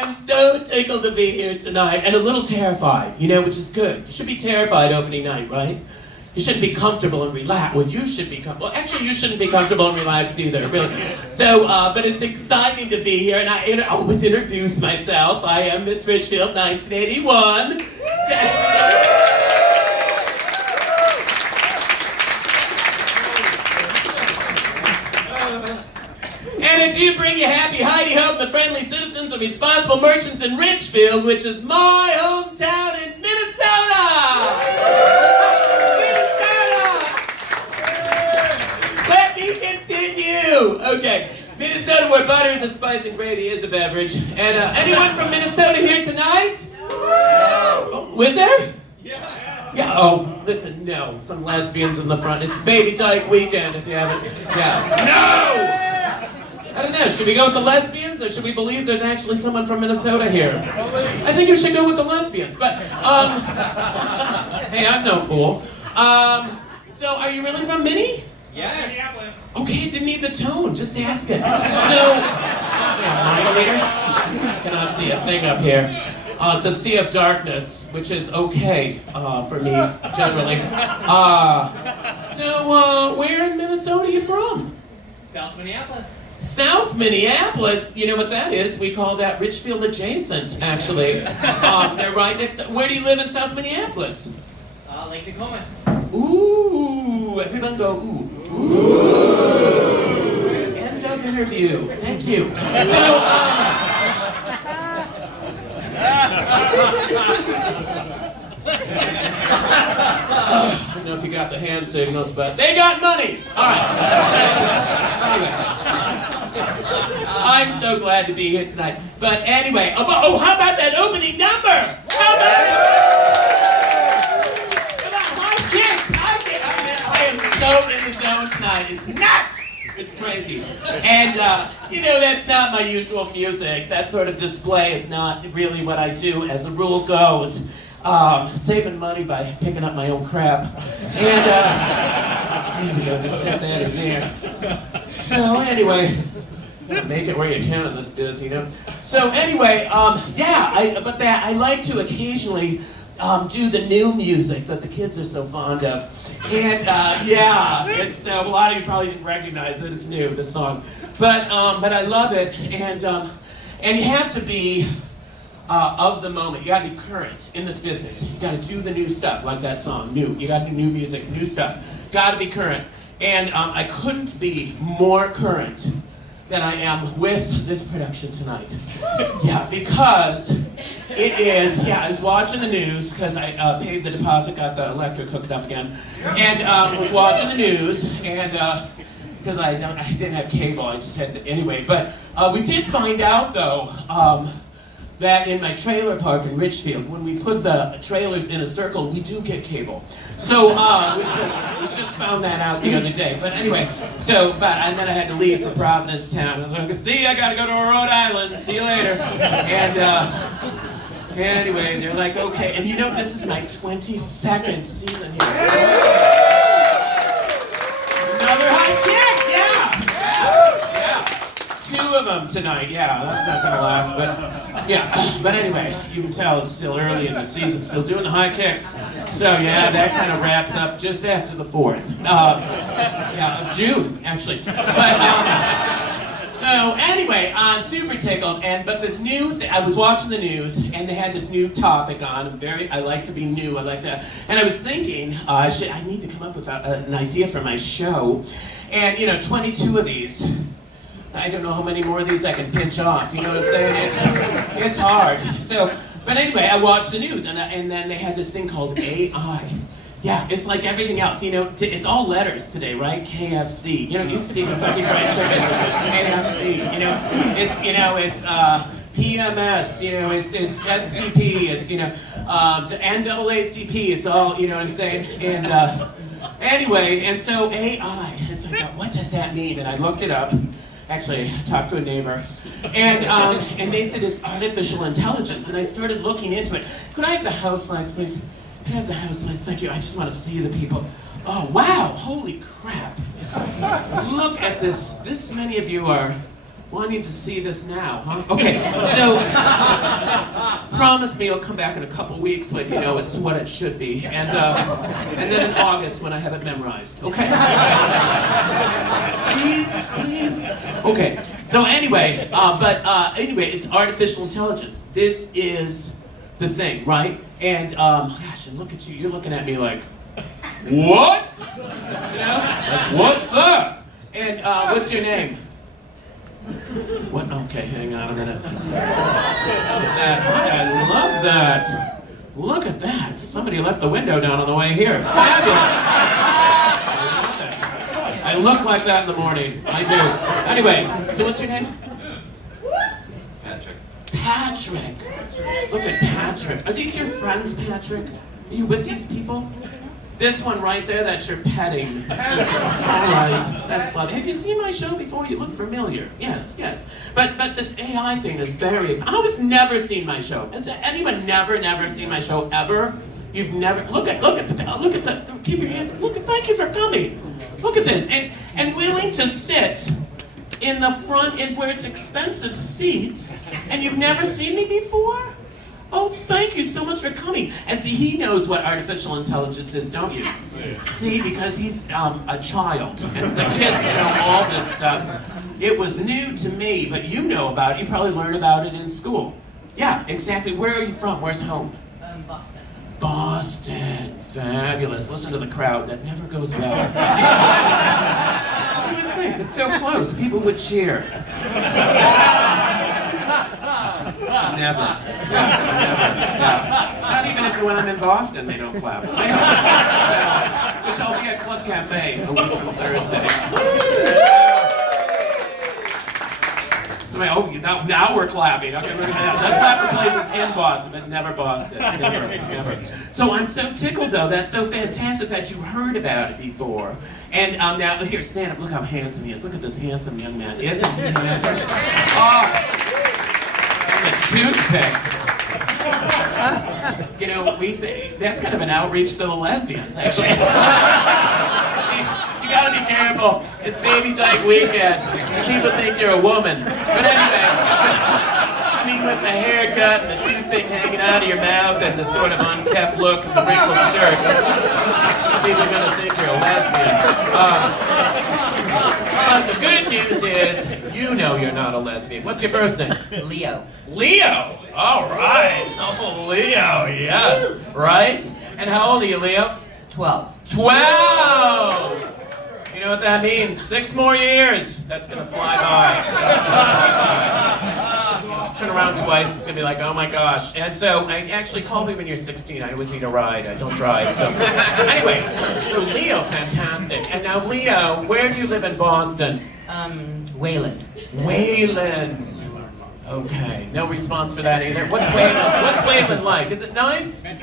am so tickled to be here tonight and a little terrified, which is good. You should be terrified opening night, right? You shouldn't be comfortable and relaxed. Well, you should be comfortable. Well, actually, you shouldn't be comfortable and relaxed either, really. So, but it's exciting to be here, and I always introduce myself. I am Miss Richfield, 1981. And I do bring you happy hidey-ho, the friendly citizens and responsible merchants in Richfield, which is my hometown in Minnesota! Let me continue! Okay, Minnesota, where butter is a spice and gravy is a beverage. And anyone from Minnesota here tonight? Oh, was there? Yeah, no, some lesbians in the front. It's Baby Dyke weekend if you haven't. Yeah. No! I don't know, should we go with the lesbians or should we believe there's actually someone from Minnesota here? I think you should go with the lesbians, but, hey, I'm no fool. So are you really from Minnie? Yeah, Minneapolis. Okay, I didn't need the tone, just ask it. So, moderator, cannot see a thing up here. It's a sea of darkness, which is okay for me, generally. So where in Minnesota are you from? South Minneapolis. South Minneapolis? You know what that is? We call that Richfield adjacent, actually. They're right next to... Where do you live in South Minneapolis? Lake Nokomis. Ooh, everyone go, ooh. Ooh. End of interview. Thank you. So, I don't know if you got the hand signals, but they got money! Alright. Anyway. I'm so glad to be here tonight. But anyway, how about that opening number? How about it? Come on, high kick! I am so in the zone tonight. It's nuts! It's crazy. And, that's not my usual music. That sort of display is not really what I do, as the rule goes. Saving money by picking up my own crap. And, there we go, just set that in there. So, anyway, make it where you can in this biz, So, anyway, I like to occasionally do the new music that the kids are so fond of. And, it's, a lot of you probably didn't recognize it. It's new, this song. But I love it. And you have to be of the moment. You got to be current in this business. You got to do the new stuff, like that song, new. You got to do new music, new stuff. Got to be current. And I couldn't be more current than I am with this production tonight. Yeah, because it is, I was watching the news because I paid the deposit, got the electric hooked up again, and was watching the news, and because I didn't have cable, I just had, anyway, but we did find out though, that in my trailer park in Richfield, when we put the trailers in a circle, we do get cable. So, we just found that out the other day. But anyway, and then I had to leave for Provincetown. And I'm like, see, I gotta go to Rhode Island, see you later. And anyway, they're like, okay. And this is my 22nd season here. Another high kick, yeah. Two of them tonight, that's not gonna last, but but anyway, you can tell it's still early in the season, still doing the high kicks. So that kind of wraps up just after the 4th. Of June, actually. But, so anyway, I'm super tickled, but this new thing, I was watching the news, and they had this new topic on. I like to be new, I like that. And I was thinking, I need to come up with an idea for my show. And, 22 of these. I don't know how many more of these I can pinch off, you know what I'm saying? It's hard. So, but anyway, I watched the news, and then they had this thing called AI. Yeah, it's like everything else, it's all letters today, right? KFC. It used to be Kentucky Fried Chicken, it's KFC, it's PMS, it's STP, it's, the NAACP, it's all, you know what I'm saying? And, anyway, and so AI, and so I thought, what does that mean? And I looked it up. Actually, I talked to a neighbor, and they said it's artificial intelligence, and I started looking into it. Could I have the house lights, please? Could I have the house lights? Thank you. I just want to see the people. Oh, wow. Holy crap. Look at this. This many of you are Well, I need to see this now, huh? Okay, so promise me you'll come back in a couple weeks when you know it's what it should be, and then in August when I have it memorized. Okay. Please. Okay. So anyway, anyway, it's artificial intelligence. This is the thing, right? And gosh, and look at you. You're looking at me like, what? You know? Like, what's that? And what's your name? What? Okay, hang on a minute. Look at that. I love that. Look at that. Somebody left the window down on the way here. Fabulous. I look like that in the morning. I do. Anyway, so what's your name? Patrick. Look at Patrick. Are these your friends, Patrick? Are you with these people? This one right there, that's your petting. All right, that's lovely. Have you seen my show before? You look familiar. Yes. But this AI thing is very exciting. I was never seen my show. Has anyone never seen my show ever? You've never. Look at the. Keep your hands. Thank you for coming. Look at this, and willing to sit in the front, where it's expensive seats, and you've never seen me before? Oh, thank you so much for coming. And see, he knows what artificial intelligence is, don't you? See, because he's a child, and the kids know all this stuff. It was new to me, but you know about it. You probably learned about it in school. Yeah, exactly. Where are you from? Where's home? Boston. Boston. Fabulous. Listen to the crowd. That never goes well. You would think. It's so close. People would cheer. Never. Not even when I'm in Boston, they don't clap. So, which I'll be at Club Cafe a week from Thursday. Somebody, now we're clapping. Okay, we're gonna have that clap for places in Boston, but never Boston. Never. So I'm so tickled though. That's so fantastic that you heard about it before. And now here, stand up. Look how handsome he is. Look at this handsome young man. Isn't he handsome? Oh, and the toothpick. You know, we think that's kind of an outreach to the lesbians, actually. You gotta be careful. It's baby type weekend. People think you're a woman. But anyway, I mean, with the haircut and the toothpick hanging out of your mouth and the sort of unkept look and the wrinkled shirt, people are gonna think you're a lesbian. But the good news is, you know you're not a lesbian. What's your first name? Leo. Leo! All right. Oh, Leo, yes. Right? And how old are you, Leo? 12. 12! You know what that means? 6 more years. That's gonna fly by. Turn around twice, it's gonna be like, oh my gosh. And so, actually call me when you're 16. I always need a ride. I don't drive, so. Anyway, so Leo, fantastic. And now, Leo, where do you live in Boston? Wayland. Wayland. Okay, no response for that either. What's Wayland like? Is it nice? It's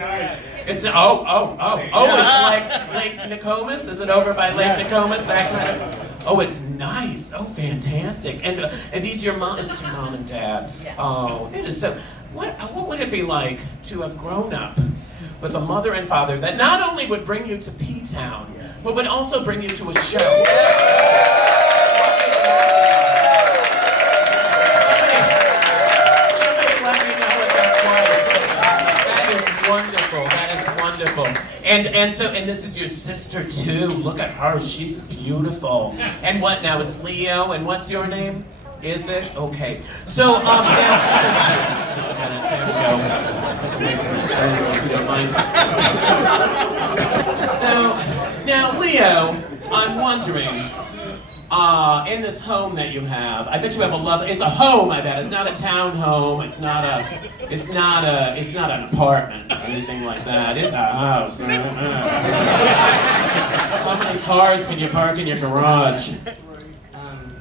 it's like Lake Nokomis? Is it over by Lake Nokomis? That kind of. Oh, it's nice. Oh, fantastic. And these your mom? Is this your mom and dad? Yeah. Oh, it is so. What would it be like to have grown up with a mother and father that not only would bring you to P-Town, but would also bring you to a show? That is wonderful. And this is your sister too. Look at her, she's beautiful. And what now? It's Leo, and what's your name? Is it? Okay. So, now, just a minute, there we go. Step away from my phone, if you don't mind. So, now Leo, I'm wondering, in this home that you have, I bet you have a lovely, it's a home, I bet. It's not a town home, it's not an apartment or anything like that. It's a house. How many cars can you park in your garage?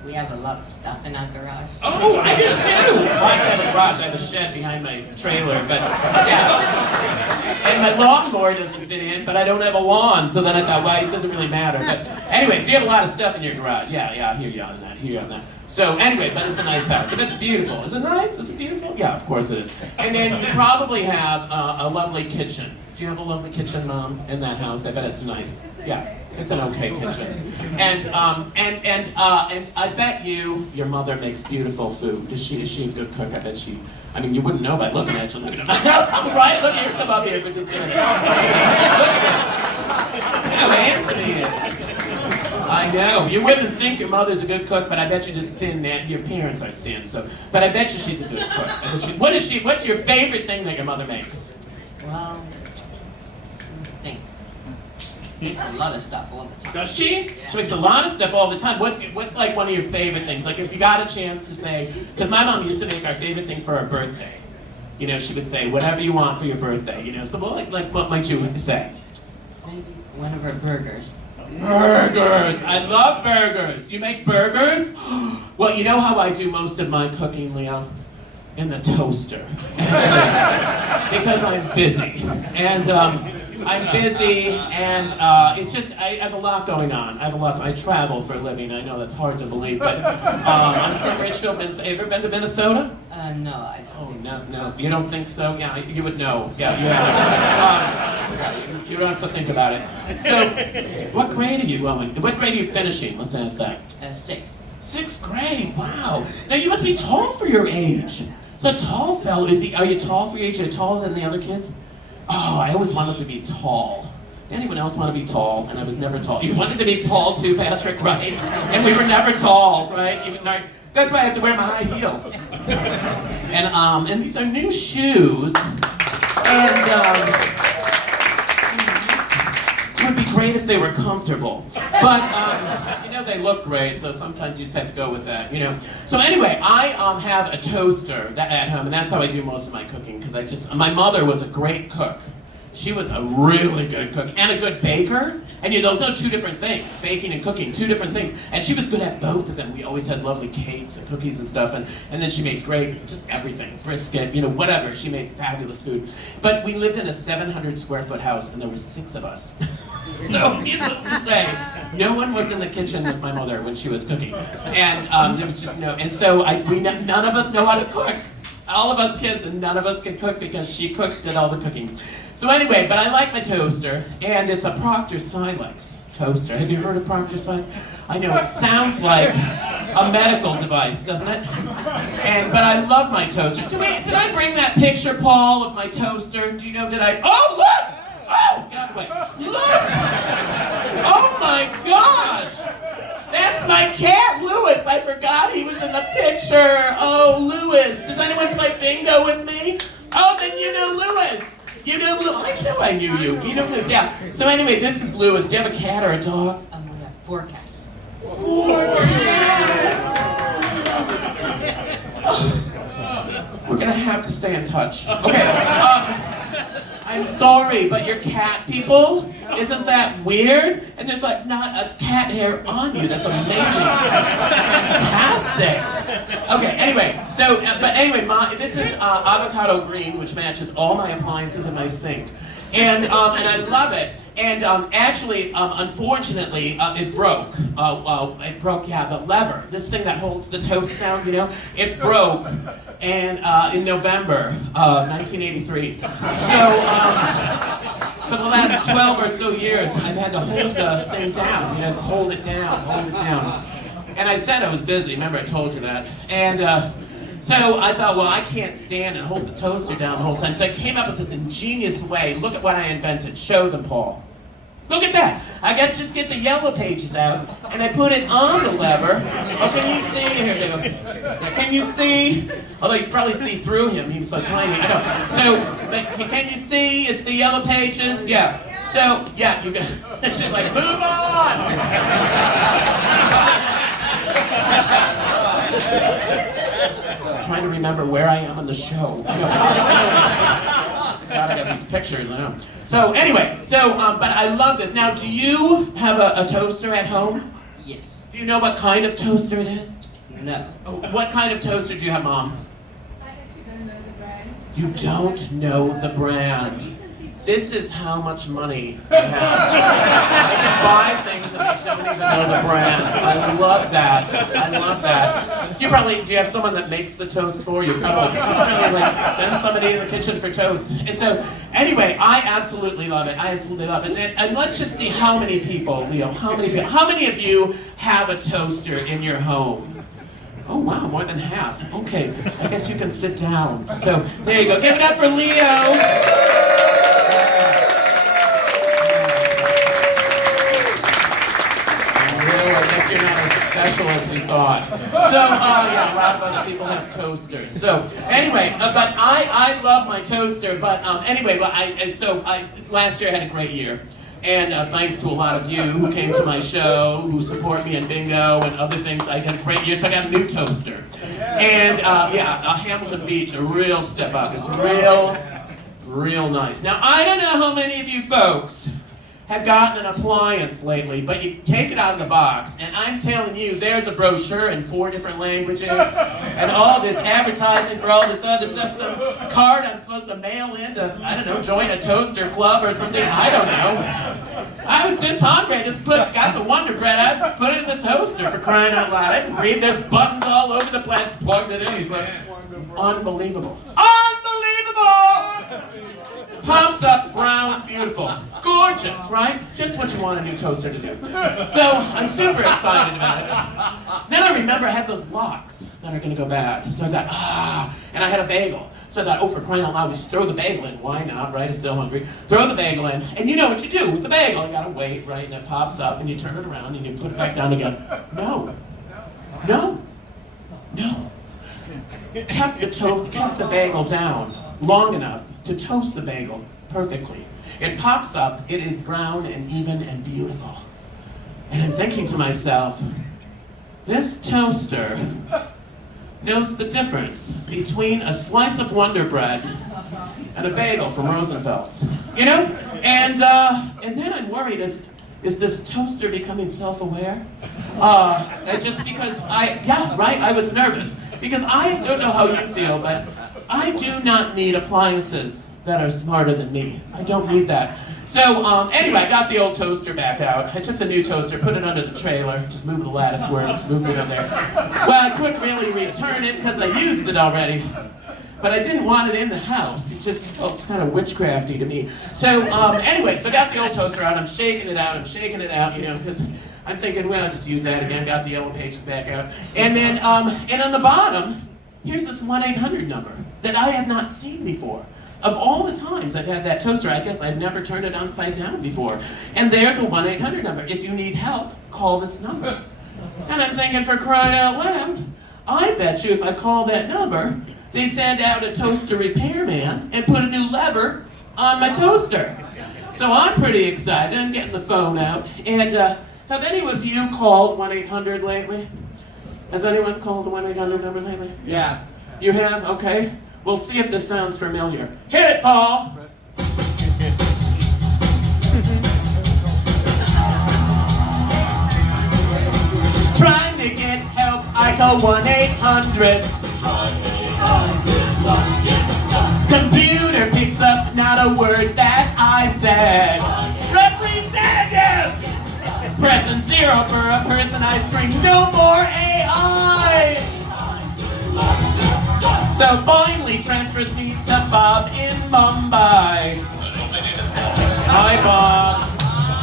We have a lot of stuff in our garage. Oh, I do too! Well, I don't have a garage, I have a shed behind my trailer, but yeah. And my lawnmower doesn't fit in, but I don't have a lawn, so then I thought, well, it doesn't really matter. But anyway, so you have a lot of stuff in your garage. Yeah, I hear you on that, So anyway, but it's a nice house. I bet it's beautiful. Is it nice? Is it beautiful? Yeah, of course it is. And then you probably have a lovely kitchen. Do you have a lovely kitchen, Mom, in that house? I bet it's nice. Yeah. It's an okay kitchen. And I bet your mother makes beautiful food. Is she a good cook? I bet she. I mean, you wouldn't know by looking at you. Look at him. Right? Look here. Come up here for just a minute. Look at him. How handsome he is. I know. You wouldn't think your mother's a good cook, but I bet you're just thin. Your parents are thin, so. But I bet you she's a good cook. I bet you, what's your favorite thing that your mother makes? Well, think. Makes a lot of stuff all the time. Does she? Yeah. She makes a lot of stuff all the time. What's like one of your favorite things? Like if you got a chance to say, because my mom used to make our favorite thing for our birthday. You know, she would say, whatever you want for your birthday. You know, so like what might you say? Maybe one of her burgers. Burgers! I love burgers! You make burgers? Well, you know how I do most of my cooking, Leo? In the toaster, actually. Because I'm busy. And I'm busy, and it's just, I have a lot going on. I travel for a living. I know that's hard to believe, but I'm from Richfield, Minnesota. Have you ever been to Minnesota? No, I don't. Oh, no. You don't think so? Yeah, you would know. Yeah, you don't have to think about it. So, what grade are you going? What grade are you finishing? Let's ask that. 6th. 6th grade, wow. Now, you must be tall for your age. It's a tall fellow. Are you tall for your age? Are you taller than the other kids? Oh, I always wanted to be tall. Did anyone else want to be tall? And I was never tall. You wanted to be tall too, Patrick, right? And we were never tall, right? That's why I have to wear my high heels. And these are new shoes. And it would be great if they were comfortable. But, you know, they look great, so sometimes you just have to go with that, you know. So anyway, I have a toaster at home, and that's how I do most of my cooking, because my mother was a great cook. She was a really good cook and a good baker. And you know, those are two different things, baking and cooking, two different things. And she was good at both of them. We always had lovely cakes and cookies and stuff. And then she made great, just everything, brisket, you know, whatever. She made fabulous food. But we lived in a 700 square foot house, and there were 6 of us. So, needless to say, no one was in the kitchen with my mother when she was cooking. And there was just and so none of us know how to cook. All of us kids, and none of us could cook because she did all the cooking. So anyway, but I like my toaster, and it's a Proctor Silex toaster. Have you heard of Proctor Silex? I know, it sounds like a medical device, doesn't it? But I love my toaster. Did I bring that picture, Paul, of my toaster? Do you know, oh, look! Oh, get out of the way. Look! Oh my gosh! That's my cat, Lewis. I forgot he was in the picture. Oh, Lewis. Does anyone play bingo with me? Oh, then you know Lewis. You know Lewis. I know I knew you. You know Lewis, yeah. So anyway, this is Lewis. Do you have a cat or a dog? We have 4 cats. 4 cats! We're gonna have to stay in touch. Okay, I'm sorry, but you're cat people? Isn't that weird? And there's like not a cat hair on you. That's amazing. Fantastic. Okay, anyway, so, but anyway, this is avocado green, which matches all my appliances in my sink. And I love it. And actually, unfortunately, it broke. It broke, yeah, the lever. This thing that holds the toast down, you know? It broke. And in November of 1983. So, for the last 12 or so years, I've had to hold the thing down. You know, hold it down. And I said I was busy. Remember, I told you that. And so I thought, well, I can't stand and hold the toaster down the whole time. So I came up with this ingenious way. Look at what I invented. Show them, Paul. Look at that. Just get the yellow pages out, and I put it on the lever. Oh, can you see? Here they go. Yeah, can you see? Although you can probably see through him. He was so tiny. I know. So, but can you see? It's the yellow pages. Yeah. So, yeah, you can. She's like, move on. I'm trying to remember where I am on the show. I know. God, I got these pictures, I know. So anyway, but I love this. Now, do you have a toaster at home? Yes. Do you know what kind of toaster it is? No. What kind of toaster do you have, Mom? I actually don't know the brand. You don't know the brand. This is how much money I have. I can buy things and I don't even know the brand. I love that. I love that. You probably, do you have someone that makes the toast for you? Probably. You should probably like send somebody in the kitchen for toast. And so, anyway, I absolutely love it. I absolutely love it. And let's just see how many people, Leo, how many of you have a toaster in your home? Oh wow, more than half. Okay, I guess you can sit down. So, there you go. Give it up for Leo. You're not as special as we thought. So, yeah, a lot of other people have toasters. So, anyway, but I love my toaster. But anyway, well, last year I had a great year. And thanks to a lot of you who came to my show, who support me in bingo and other things, I had a great year. So I got a new toaster. And yeah, a Hamilton Beach, a real step up. It's real nice. Now, I don't know how many of you folks have gotten an appliance lately, but you take it out of the box, and I'm telling you, there's a brochure in 4 different languages, and all this advertising for all this other stuff, some card I'm supposed to mail in to, I don't know, join a toaster club or something, I don't know. I was just hungry, I just got the Wonder Bread out, just put it in the toaster for crying out loud. I didn't read there's buttons all over the place, plugged it in, it's like, unbelievable. Unbelievable! Pops up, brown, beautiful. Gorgeous, right? Just what you want a new toaster to do. So, I'm super excited about it. Then I remember I had those locks that are gonna go bad. So I thought, and I had a bagel. So I thought, oh, for crying out loud, just throw the bagel in. Why not, right? I'm still hungry. Throw the bagel in, and you know what you do with the bagel. You gotta wait, right? And it pops up, and you turn it around, and you put it back down again. No. Kept the bagel down long enough to toast the bagel perfectly. It pops up, it is brown and even and beautiful. And I'm thinking to myself, this toaster knows the difference between a slice of Wonder Bread and a bagel from Rosenfeld's. You know? And then I'm worried, is this toaster becoming self-aware? Just because I was nervous. Because I don't know how you feel, but I do not need appliances that are smarter than me. I don't need that. So, anyway, I got the old toaster back out. I took the new toaster, put it under the trailer, just moved the lattice work, moved it up there. Well, I couldn't really return it because I used it already. But I didn't want it in the house. It just felt kind of witchcrafty to me. So, anyway, so I got the old toaster out. I'm shaking it out, you know, because I'm thinking, well, I'll just use that again. Got the yellow pages back out. And then, and on the bottom, here's this 1-800 number that I had not seen before. Of all the times I've had that toaster, I guess I've never turned it upside down before. And there's a 1-800 number. If you need help, call this number. And I'm thinking, for crying out loud, I bet you if I call that number, they send out a toaster repairman and put a new lever on my toaster. So I'm pretty excited. I'm getting the phone out. And have any of you called 1-800 lately? Has anyone called the 1-800 number lately? Yeah. You have? Okay. We'll see if this sounds familiar. Hit it, Paul! Trying to get help, I call 1-800. Computer picks up not a word that I said. Representative! Pressing 0 for a person, I scream, no more AI! So finally transfers me to Bob in Mumbai. Hi, Bob.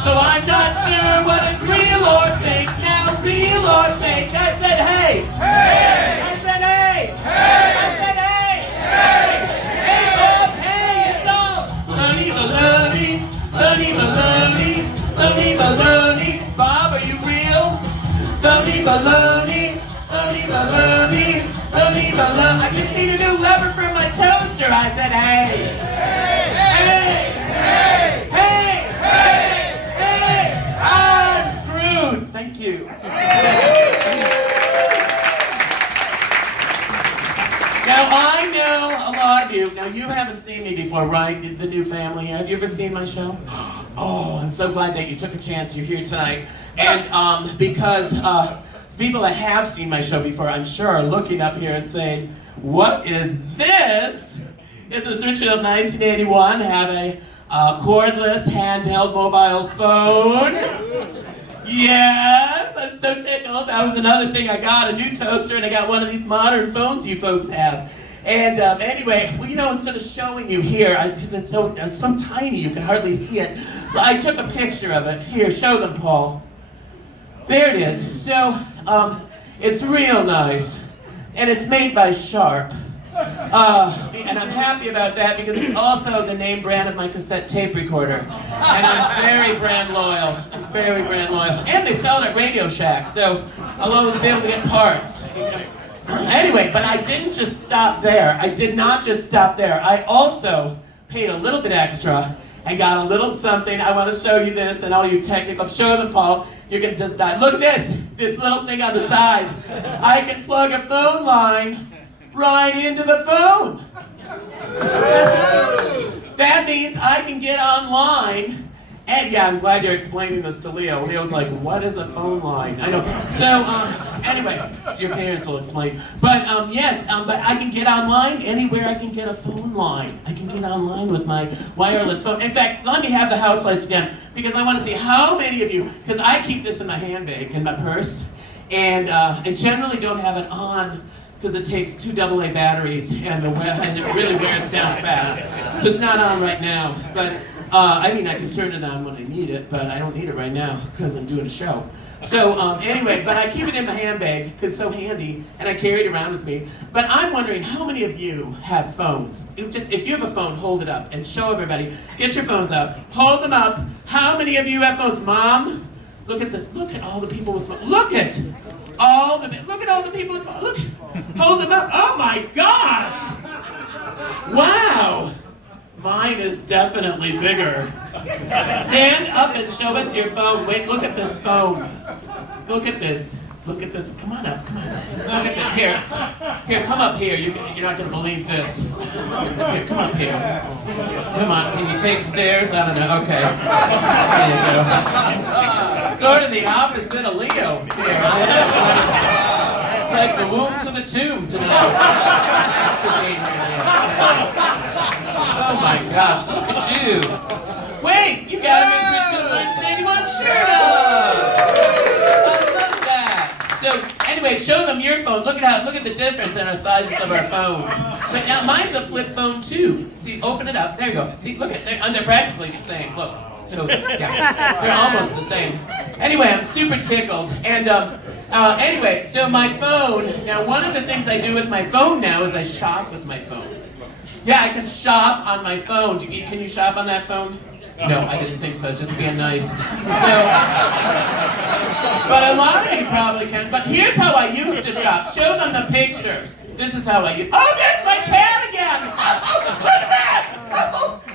So I'm not sure what is real or fake. Now, real or fake? I said, hey! Hey! I said, hey! Hey! I said, hey! Hey! Hey, Bob! Hey! It's all funny baloney, funny baloney, funny baloney. Bob, are you real? Funny baloney, funny baloney. I just need a new lever for my toaster. I said, hey! Hey! Hey! Hey! Hey! Hey! I'm screwed. Thank you. Now, I know a lot of you. Now, you haven't seen me before, right? The new family. Have you ever seen my show? Oh, I'm so glad that you took a chance. You're here tonight. And because people that have seen my show before, I'm sure, are looking up here and saying, what is this? Is this Richfield 1981 have a cordless handheld mobile phone. Yes, I'm so tickled. That was another thing I got, a new toaster, and I got one of these modern phones you folks have. And anyway, well, you know, instead of showing you here, because it's so tiny you can hardly see it, I took a picture of it. Here, show them, Paul. There it is. So, it's real nice, and it's made by Sharp. And I'm happy about that because it's also the name brand of my cassette tape recorder. And I'm very brand loyal. I'm very brand loyal. And they sell it at Radio Shack, so I'll always be able to get parts. Anyway, but I didn't just stop there. I did not just stop there. I also paid a little bit extra and got a little something. I want to show you this, and all you technical, show them, Paul. You're going to just die. Look at this little thing on the side. I can plug a phone line right into the phone. That means I can get online. And yeah, I'm glad you're explaining this to Leo. Leo's like, what is a phone line? I know. So, anyway, your parents will explain. But, yes, but I can get online anywhere I can get a phone line. I can get online with my wireless phone. In fact, let me have the house lights again, because I want to see how many of you, because I keep this in my handbag, in my purse, and I generally don't have it on, because it takes 2 AA batteries, and it really wears down fast. So it's not on right now, but I mean, I can turn it on when I need it, but I don't need it right now, because I'm doing a show. So anyway, but I keep it in my handbag, because it's so handy, and I carry it around with me. But I'm wondering, how many of you have phones? If you have a phone, hold it up, and show everybody. Get your phones up. Hold them up. How many of you have phones? Mom, look at this. Look at all the people with phones. Look at all the people with phones. Look. Hold them up. Oh my gosh! Wow! Mine is definitely bigger. Stand up and show us your phone. Wait, look at this phone. Look at this. Look at this. Come on up. Come on. Look at this. Here, come up here. You're not going to believe this. Here, come up here. Come on. Can you take stairs? I don't know. Okay. There you go. Sort of the opposite of Leo here. It's like the womb to the tomb tonight. Thanks for being here, Leo. Oh my gosh, look at you. Wait, you got a Miss Richfield 1981 shirt on. I love that. So anyway, show them your phone. Look at the difference in our sizes of our phones. But now mine's a flip phone too. See, open it up. There you go. See, look at they're practically the same. Look. Show them. Yeah. They're almost the same. Anyway, I'm super tickled. And anyway, so my phone, now one of the things I do with my phone now is I shop with my phone. Yeah, I can shop on my phone. Can you shop on that phone? No, I didn't think so. Just being nice. So, but a lot of you probably can. But here's how I used to shop. Show them the picture. This is how I used. Oh, there's my cat again! Oh, look at that!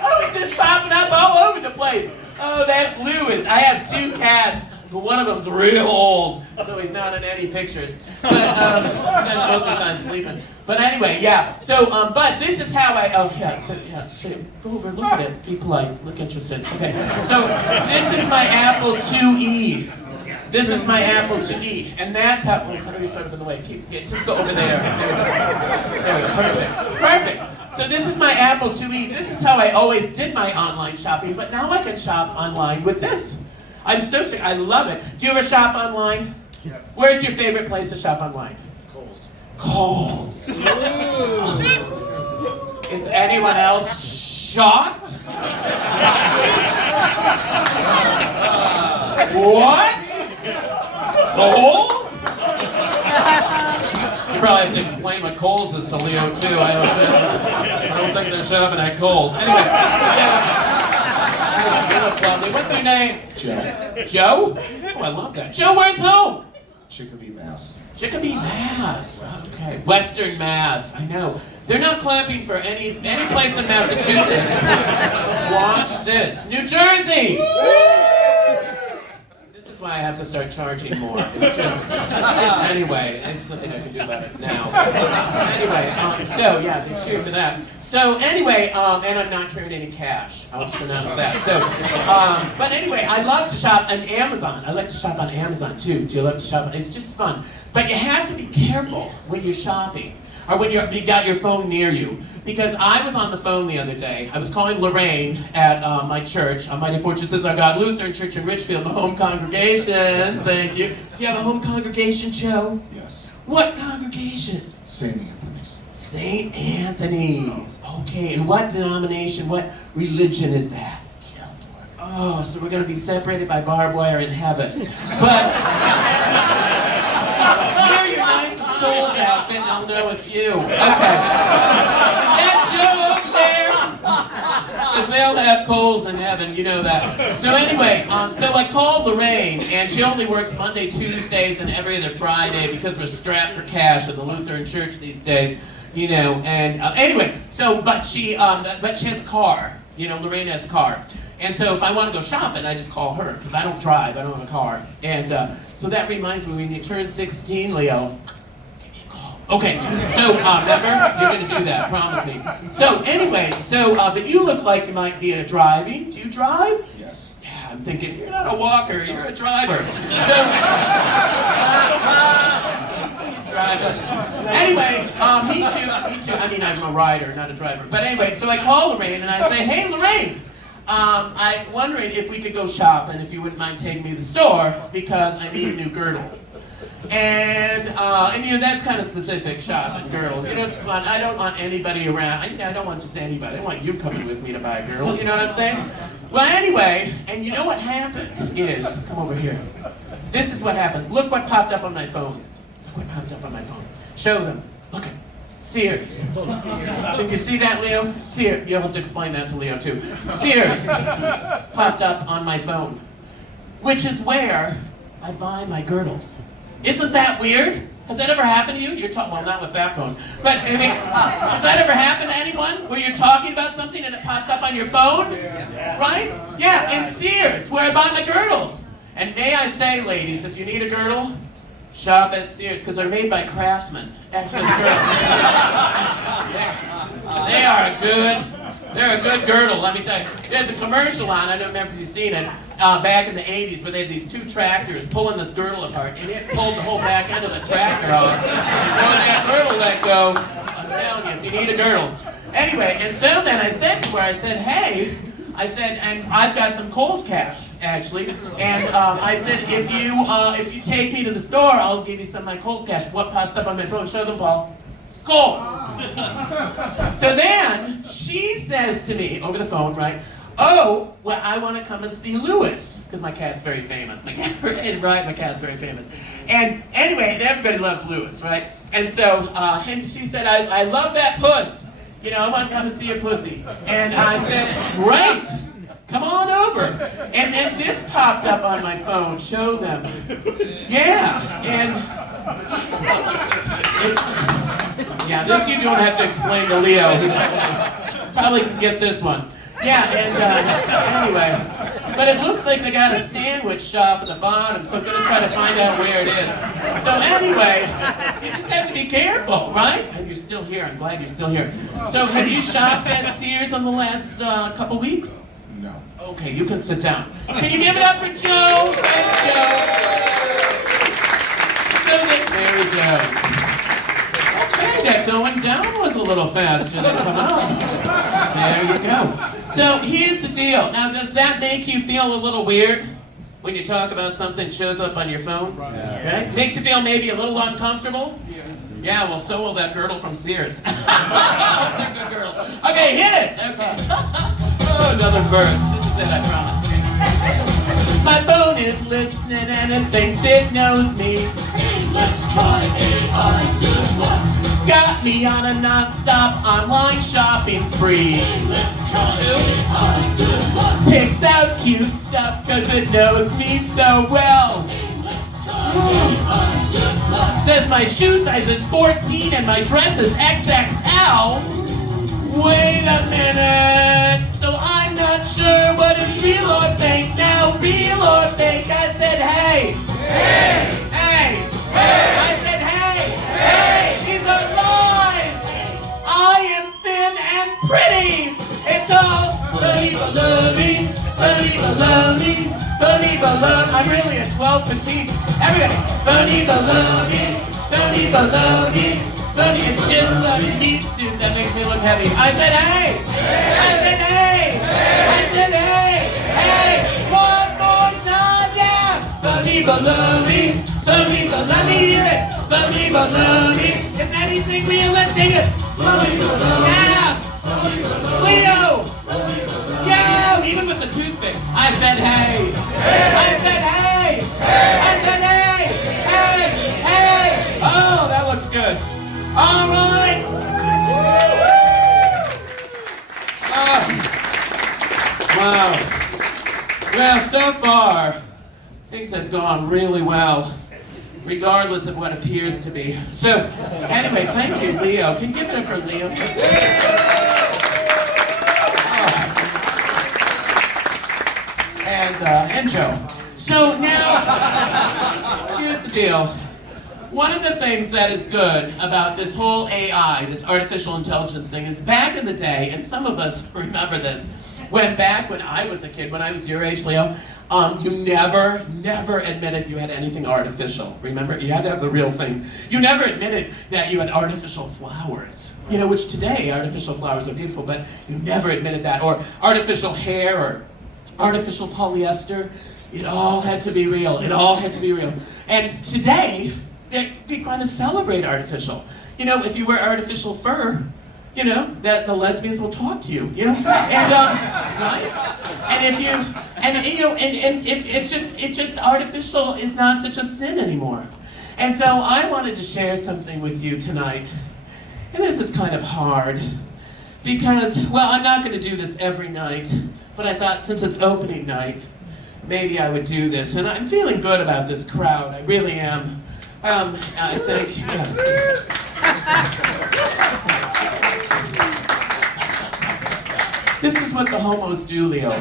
Oh, it's just popping up all over the place. Oh, that's Lewis. I have 2 cats. But one of them's real old, so he's not in any pictures. But spends most of the time sleeping. But anyway, yeah. So, but this is how I. Oh, yeah. So go over, look at it. Be polite. Look interested. Okay. So this is my Apple IIe. This is my Apple IIe, and that's how. Oh, how do we sort of in the way? Just go over there. There we go. Perfect. So this is my Apple IIe. This is how I always did my online shopping, but now I can shop online with this. I love it. Do you ever shop online? Yes. Where's your favorite place to shop online? Kohl's. Is anyone else shocked? What? Kohl's? You probably have to explain what Kohl's is to Leo too. I don't think they're shopping at Kohl's. Anyway. What's your name? Joe. Joe? Oh, I love that. Joe, where's home? Chicopee, Mass. Chicopee, Mass. Okay. Western Mass. I know. They're not clapping for any place in Massachusetts. Watch this. New Jersey! This is why I have to start charging more. It's just... Anyway, there's nothing I can do about it now. Anyway, so yeah, they cheer for that. So anyway, and I'm not carrying any cash. I'll just announce that. So, but anyway, I love to shop on Amazon. I like to shop on Amazon too. Do you love to shop? It's just fun. But you have to be careful when you're shopping. or when you got your phone near you. Because I was on the phone the other day. I was calling Lorraine at my church, Mighty Fortresses Our God Lutheran Church in Richfield, the home congregation. Thank you. Do you have a home congregation, Joe? Yes. What congregation? St. Anthony's. St. Anthony's. Okay, and what denomination, what religion is that? Catholic. Oh, so we're going to be separated by barbed wire in heaven. But wear your nicest Coles outfit and I'll know it's you. Okay. Is that Joe over there? Because they'll have Coles in heaven, you know that. So anyway, so I called Lorraine, and she only works Monday, Tuesdays, and every other Friday because we're strapped for cash in the Lutheran Church these days, you know. And anyway, so but she has a car. You know, Lorraine has a car. And so if I want to go shopping, I just call her, because I don't drive, I don't have a car. And so that reminds me, when you turn 16, Leo, give me a call. Okay, so remember, you're going to do that, promise me. So anyway, but you look like you might be driving. Do you drive? Yes. Yeah, I'm thinking, you're not a walker, you're a driver. So, he's driving. Anyway, me too. I mean, I'm a rider, not a driver. But anyway, so I call Lorraine and I say, hey, Lorraine, I'm wondering if we could go shopping, if you wouldn't mind taking me to the store, because I need a new girdle. And you know, that's kind of specific, shopping, girdles. You know, it's fun. I don't want anybody around. I don't want just anybody. I don't want you coming with me to buy a girdle. You know what I'm saying? Well, anyway, and you know what happened is, come over here. This is what happened. Look what popped up on my phone. Look what popped up on my phone. Show them. Look at Sears. Did you see that, Leo? Sears. You'll have to explain that to Leo, too. Sears popped up on my phone, which is where I buy my girdles. Isn't that weird? Has that ever happened to you? You're talking, well, not with that phone. But, I mean, has that ever happened to anyone? Where you're talking about something and it pops up on your phone? Yeah. Right? Yeah, and Sears, where I buy my girdles. And may I say, ladies, if you need a girdle, shop at Sears, because they're made by craftsmen. Actually, they're a good girdle, let me tell you. There's a commercial on, I don't remember if you've seen it, back in the 80s, where they had these two tractors pulling this girdle apart, and it pulled the whole back end of the tractor off. So when that girdle let go, I'm telling you, if you need a girdle. Anyway, and so then I said to her, I said, hey, and I've got some Kohl's cash, actually, and I said, if you take me to the store, I'll give you some of my Kohl's cash. What pops up on my phone? Show them, Paul. Kohl's. So then she says to me over the phone, right? Oh, well, I want to come and see Louis, because my cat's very famous. My cat's very famous. And anyway, and everybody loves Louis, right? And so, and she said, I love that puss. You know, I want to come and see your pussy. And I said, great, come on over. And then this popped up on my phone, show them. Yeah, and this you don't have to explain to Leo. He probably can get this one. Yeah, and anyway, but it looks like they got a sandwich shop at the bottom, so I'm going to try to find out where it is. So anyway, you just have to be careful, right? And you're still here. I'm glad you're still here. So have you shopped at Sears in the last couple weeks? No. Okay, you can sit down. Can you give it up for Joe? Thanks, Joe. So there he goes. Okay, that going down was a little faster than coming up. There you go. So here's the deal. Now, does that make you feel a little weird when you talk about something that shows up on your phone? Right? Makes you feel maybe a little uncomfortable? Yeah, well, so will that girdle from Sears. They're good girdles. Okay, hit it. Okay. Oh, another verse. This is it, I promise. My phone is listening and it thinks it knows me. Hey, let's try AI, good luck. Got me on a non-stop online shopping spree. Hey, let's try AI, good luck. Picks out cute stuff cause it knows me so well. Hey, let's try AI, good luck. Says my shoe size is 14 and my dress is XXL. Wait a minute. So I'm not sure what is real or fake. Now real or fake, I said hey. Hey. Hey. Hey. I said hey. Hey. These are lies. I am thin and pretty. It's all funny baloney. Funny baloney. Funny baloney. I'm really a 12 petite. Everybody. Funny baloney. Funny baloney. Funny, it's just the meat suit that makes me look heavy. I said hey! I said hey! I said hey! Hey! One more time, yeah! Funny baloney! Funny baloney! Let me hear it! Funny baloney! Is anything real? Let's sing it! Funny baloney! Yeah! Leo! Yeah! Even with the toothpick. I said hey! I said hey! I said hey! Hey! Hey! Oh, that looks good. All right! Wow. Well, so far, things have gone really well, regardless of what appears to be. So, anyway, thank you, Leo. Can you give it up for Leo? And Joe. So now, here's the deal. One of the things that is good about this whole AI, this artificial intelligence thing, is back in the day, and some of us remember this, when I was a kid, when I was your age, Leo, you never admitted you had anything artificial. Remember? You had to have the real thing. You never admitted that you had artificial flowers. You know, which today, artificial flowers are beautiful, but you never admitted that. Or artificial hair, or artificial polyester. It all had to be real. It all had to be real. And today, they kind of celebrate artificial. You know, if you wear artificial fur, you know, that the lesbians will talk to you, you know? And, right? And if you, and you know, and if it's just artificial is not such a sin anymore. And so I wanted to share something with you tonight. And this is kind of hard because, well, I'm not going to do this every night, but I thought since it's opening night, maybe I would do this. And I'm feeling good about this crowd. I really am. I think, this is what the homos do, Leo. They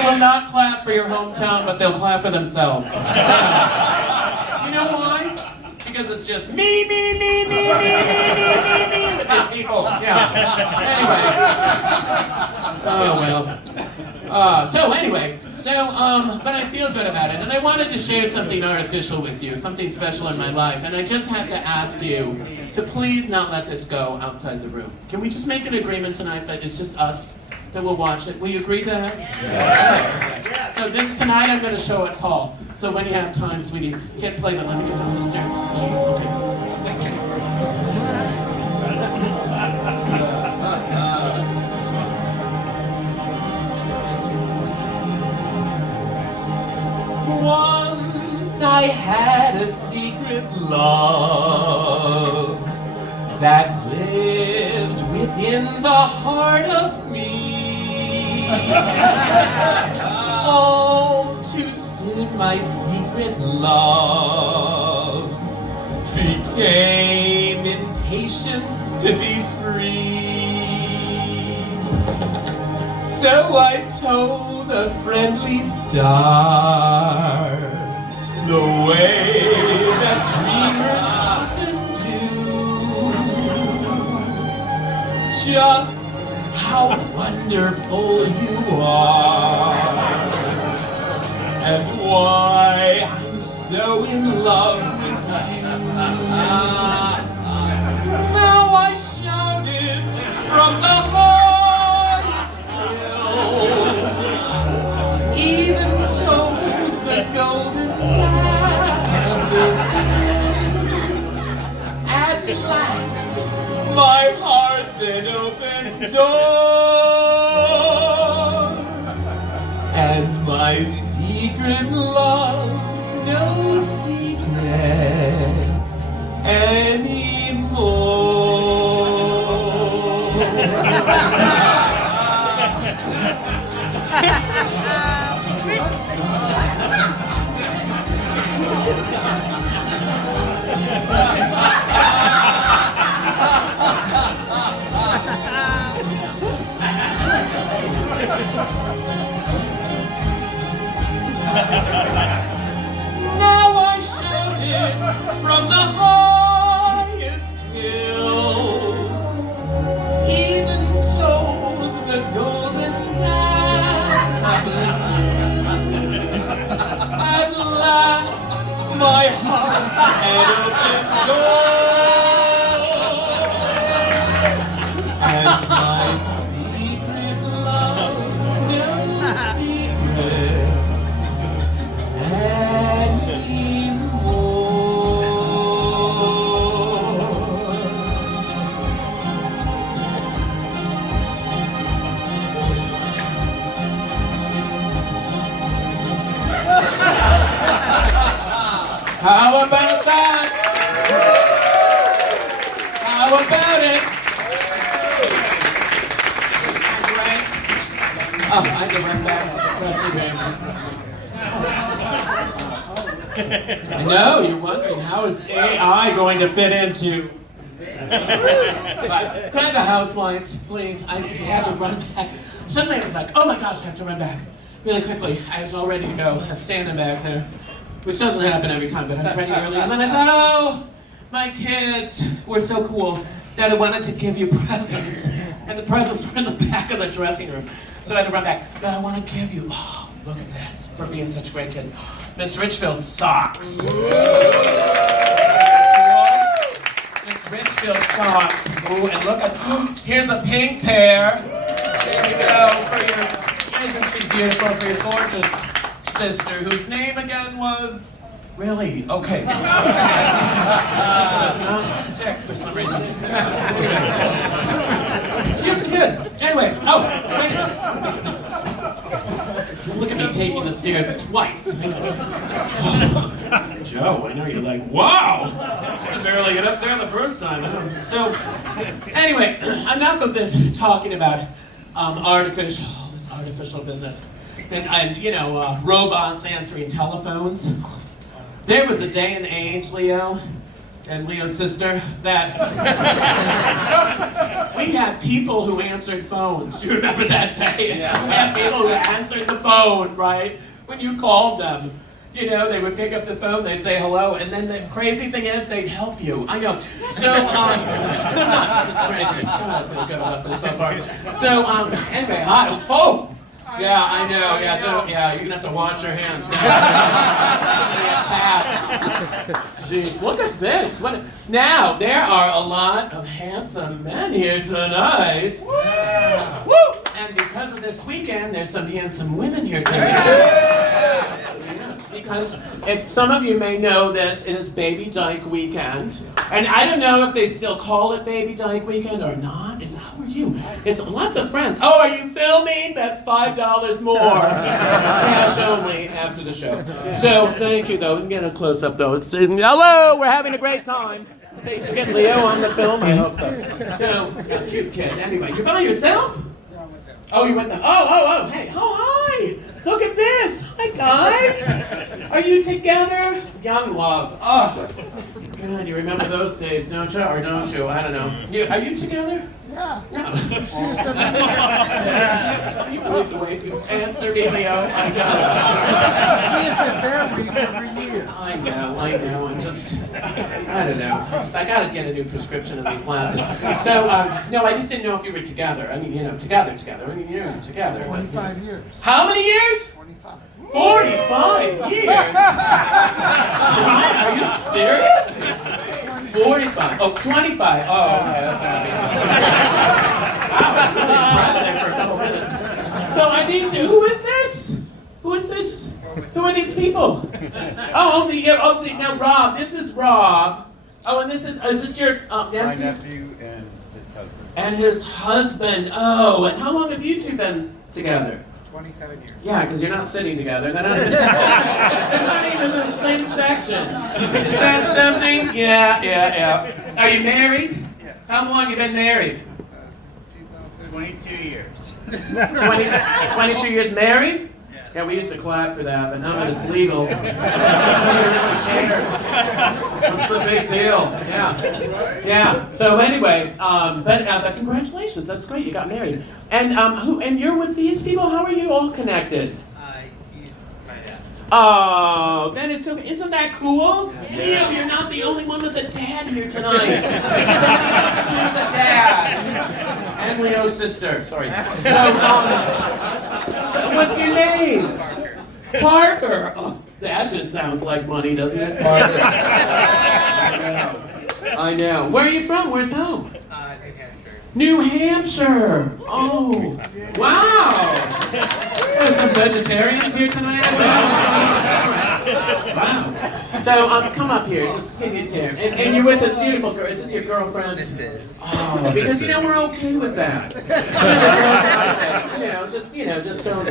will not clap for your hometown, but they'll clap for themselves. You know why? Because it's just me with these people. Yeah. Anyway. Oh, well. But I feel good about it, and I wanted to share something artificial with you, something special in my life, and I just have to ask you to please not let this go outside the room. Can we just make an agreement tonight that it's just us that will watch it? Will you agree to that? Yeah. So tonight I'm going to show it Paul. So when you have time, sweetie, hit play, but let me get down the stair. Jeez, okay. Once I had a secret love that lived within the heart of me. All too soon my secret love became impatient to be free. So I told a friendly star the way that dreamers often do, just how wonderful you are, and why I'm so in love with you. Now I shout it from the highest hills, even told the golden daffodils. At last, my heart's an open door, and my secret love's no secret anymore. Now I shout it my heart's an open door, and my secret love's no secret How about that? How about it? Oh, I had to run back to the dressing room. I know, you're wondering, how is AI going to fit into... Could I have the house lights, please? I had to run back. Suddenly I was like, oh my gosh, I have to run back. Really quickly, I was all ready to go. I was standing back there. Which doesn't happen every time, but I was ready early. And then I thought, oh, my kids were so cool that I wanted to give you presents. And the presents were in the back of the dressing room. So I had to run back. But I want to give you, oh, look at this, for being such great kids. Miss Richfield socks. Miss Richfield socks. Ooh, and look at, here's a pink pair. There you go, for your, isn't she beautiful, for your gorgeous sister, whose name again was... Really? Okay. It just does not stick for some reason. Cute kid. Anyway, oh, wait a minute. Look at me taking the stairs twice. Joe, I know you're like, wow! I could barely get up there the first time. So, anyway, enough of this talking about artificial business. And you know, robots answering telephones. There was a day and age, Leo, and Leo's sister, that we had people who answered phones. Do you remember that day? Yeah. We had people who answered the phone, right? When you called them. You know, they would pick up the phone, they'd say hello, and then the crazy thing is, they'd help you. I know. So, it's nuts, it's crazy. God, I feel good about this so far. So, anyway, oh! Yeah, I know. Yeah, you're gonna have to wash your hands. Jeez, look at this. Now, there are a lot of handsome men here tonight. Woo! And because of this weekend, there's some handsome women here tonight. Yes, because if some of you may know this, it is Baby Dyke Weekend. And I don't know if they still call it Baby Dyke Weekend or not. How are you? It's lots of friends. Oh, are you filming? That's $5 more. Cash only after the show. So, thank you, though. We can get a close-up, though. It's, hello, we're having a great time. Did you get Leo on the film? I hope so. So, cute kid. Anyway, you're by yourself? Oh, you went there. Oh, hey, oh, hi. Look at this. Hi, guys. Are you together? Young love. Oh, God, you remember those days, don't you? Or don't you? I don't know. Are you together? Yeah. No. Can you believe the way people answer me, Leo? I know. Every year. I know. I'm just, I don't know. I gotta get a new prescription of these glasses. So, no, I just didn't know if you were together. I mean, you know, together. I mean, you know, together. 25 years. How many years? 25. 45 years? Are you serious? 45. Oh, 25. Oh, okay, that's not good. Wow, that's really impressive for a couple minutes. So I need to, who is this? Who are these people? Now Rob, this is Rob. Oh, and is this your nephew? My nephew and his husband. And his husband. Oh, and how long have you two been together? 27 years. Yeah, because you're not sitting together. They're not even in the same section. Is that something? Yeah. Are you married? Yeah. How long have you been married? Since 22 years. 22 years married? Yeah, we used to clap for that, but now that it's legal, nobody really cares. What's the big deal? Yeah. So anyway, but congratulations, that's great, you got married. And and you're with these people? How are you all connected? He's my dad. Oh, that is so. Isn't that cool? Leo, you're not the only one with a dad here tonight. Somebody else is here with a dad. And Leo's sister. Sorry. So, what's your name? Parker. Oh, That just sounds like money, doesn't it? I know. Where are you from? Where's home? New Hampshire. New Hampshire. Oh, wow. There's some vegetarians here tonight. Wow. So come up here. Just give me a chair. And you're with this beautiful girl. Is this your girlfriend? This is. Oh, because we're okay with that. Just don't,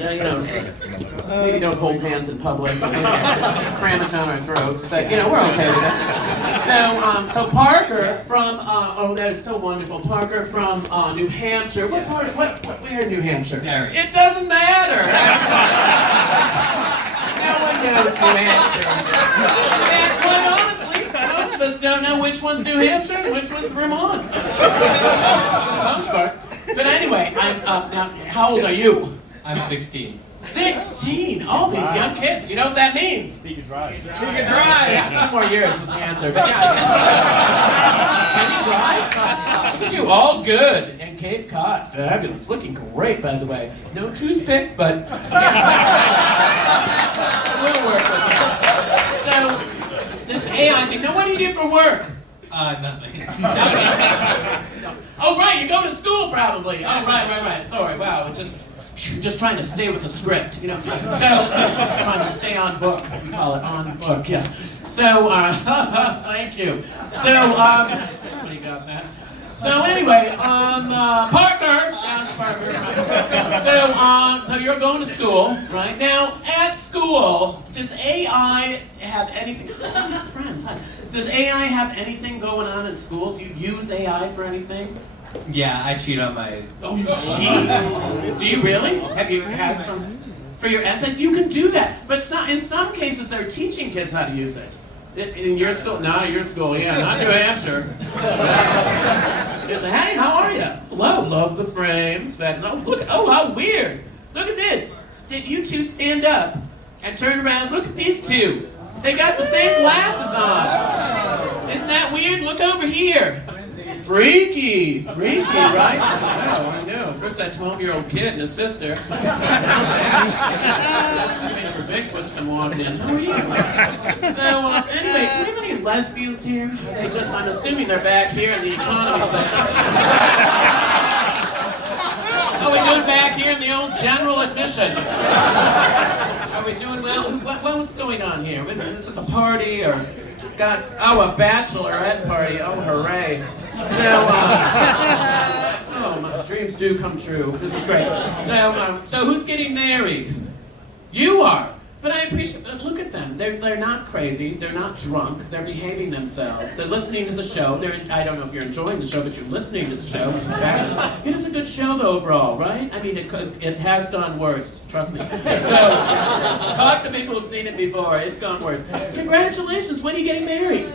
just maybe don't hold hands in public. Cram it down our throats. But we're okay with that. So Parker from that is so wonderful. Parker from New Hampshire. What part? Where in New Hampshire? Derry. It doesn't matter. No one knows New Hampshire. And quite honestly, most of us don't know which one's New Hampshire and which one's Vermont. For the most part. But anyway, I'm now. How old are you? I'm 16. 16. All these young kids. You know what that means? You can drive. Yeah, 2 more years was the answer. But yeah, can you drive? Look at you, all good. And Cape Cod, fabulous. Looking great, by the way. No toothpick, but we'll work with it. So, this AI thing. Now, what do you do for work? Nothing. Oh, right, you go to school probably. Oh, right. Sorry, wow, it's just trying to stay with the script, So, just trying to stay on book. We call it on book, yes. So, thank you. So, everybody got that? So anyway, Parker, yes, Parker, right. So you're going to school, right? Now, at school, does AI have anything, all these friends, huh? Does AI have anything going on in school? Do you use AI for anything? Yeah, I cheat on my. Oh, you cheat? Do you really? Have you had some, for your essays? You can do that, but in some cases they're teaching kids how to use it. In your school? Not your school, yeah, not New Hampshire. It's like, hey, how are you? Hello, love the frames. Oh, look, how weird. Look at this. You two stand up and turn around. Look at these two. They got the same glasses on. Isn't that weird? Look over here. Freaky, right? Wow, I know. First that 12-year-old kid and his sister. Waiting for Bigfoot to come walking in. How are you? So, anyway, do we have any lesbians here? Are they just, I'm assuming they're back here in the economy section. How are we doing back here in the old general admission? Are we doing well? What's going on here? Is this a party or... a bachelorette party. Oh, hooray. So, my dreams do come true. This is great. So who's getting married? You are. But I appreciate, look at them. They're not crazy. They're not drunk. They're behaving themselves. They're listening to the show. I don't know if you're enjoying the show, but you're listening to the show, which is fabulous. It is a good show, though, overall, right? I mean, it has gone worse. Trust me. So, talk to people who've seen it before. It's gone worse. Congratulations. When are you getting married?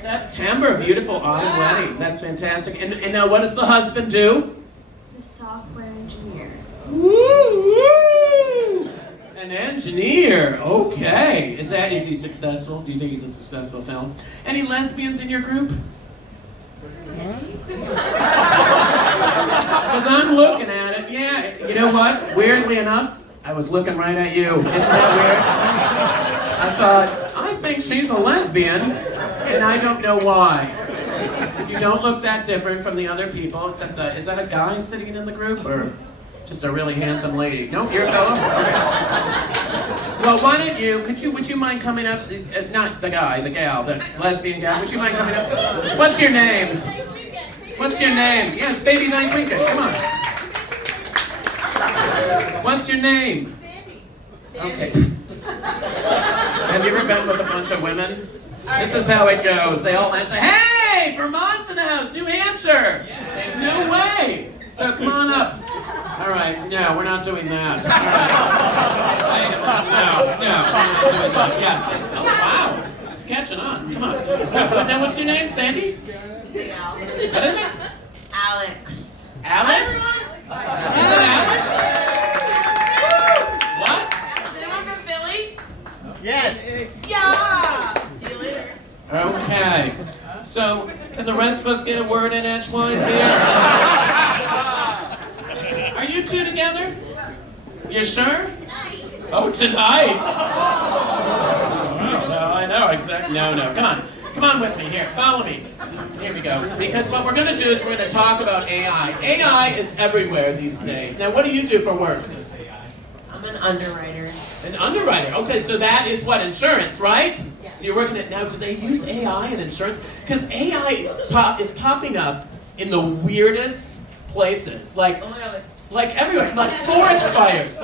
September. Beautiful autumn wedding. That's fantastic. And now, what does the husband do? He's a software engineer. Woo! An engineer. Okay. Is he successful? Do you think he's a successful fellow? Any lesbians in your group? Because I'm looking at it. Yeah. You know what? Weirdly enough, I was looking right at you. Isn't that weird? I thought, I think she's a lesbian, and I don't know why. You don't look that different from the other people, except that, is that a guy sitting in the group, or just a really handsome lady? No, you're a fellow? Okay. Well, why don't you, would you mind coming up, not the guy, the gal, the lesbian gal, would you mind coming up? What's your name? What's your name? Yeah, it's Baby Van Winkle, come on. What's your name? Okay. Have you ever been with a bunch of women? This is how it goes. They all answer, hey, Vermont's in the house, New Hampshire. No way. So come on up. All right, no, we're not doing that. All right. No, we're not doing that. Yes. Oh, wow. She's catching on. Come on. Now, what's your name, Sandy? What is it? Alex. Alex? Is it Alex? What? Is anyone from Philly? Yes. Yeah. See you later. Okay. So, can the rest of us get a word in edgewise here? Are you two together? You sure? Oh, tonight? No, I know, exactly. No, come on. Come on with me, here, follow me. Here we go. Because what we're going to do is we're going to talk about AI. AI is everywhere these days. Now, what do you do for work? I'm an underwriter. An underwriter. Okay, so that is what, insurance, right? Yes. So you're working at, now, do they use AI in insurance? Because AI is popping up in the weirdest places. Like everywhere, like forest fires,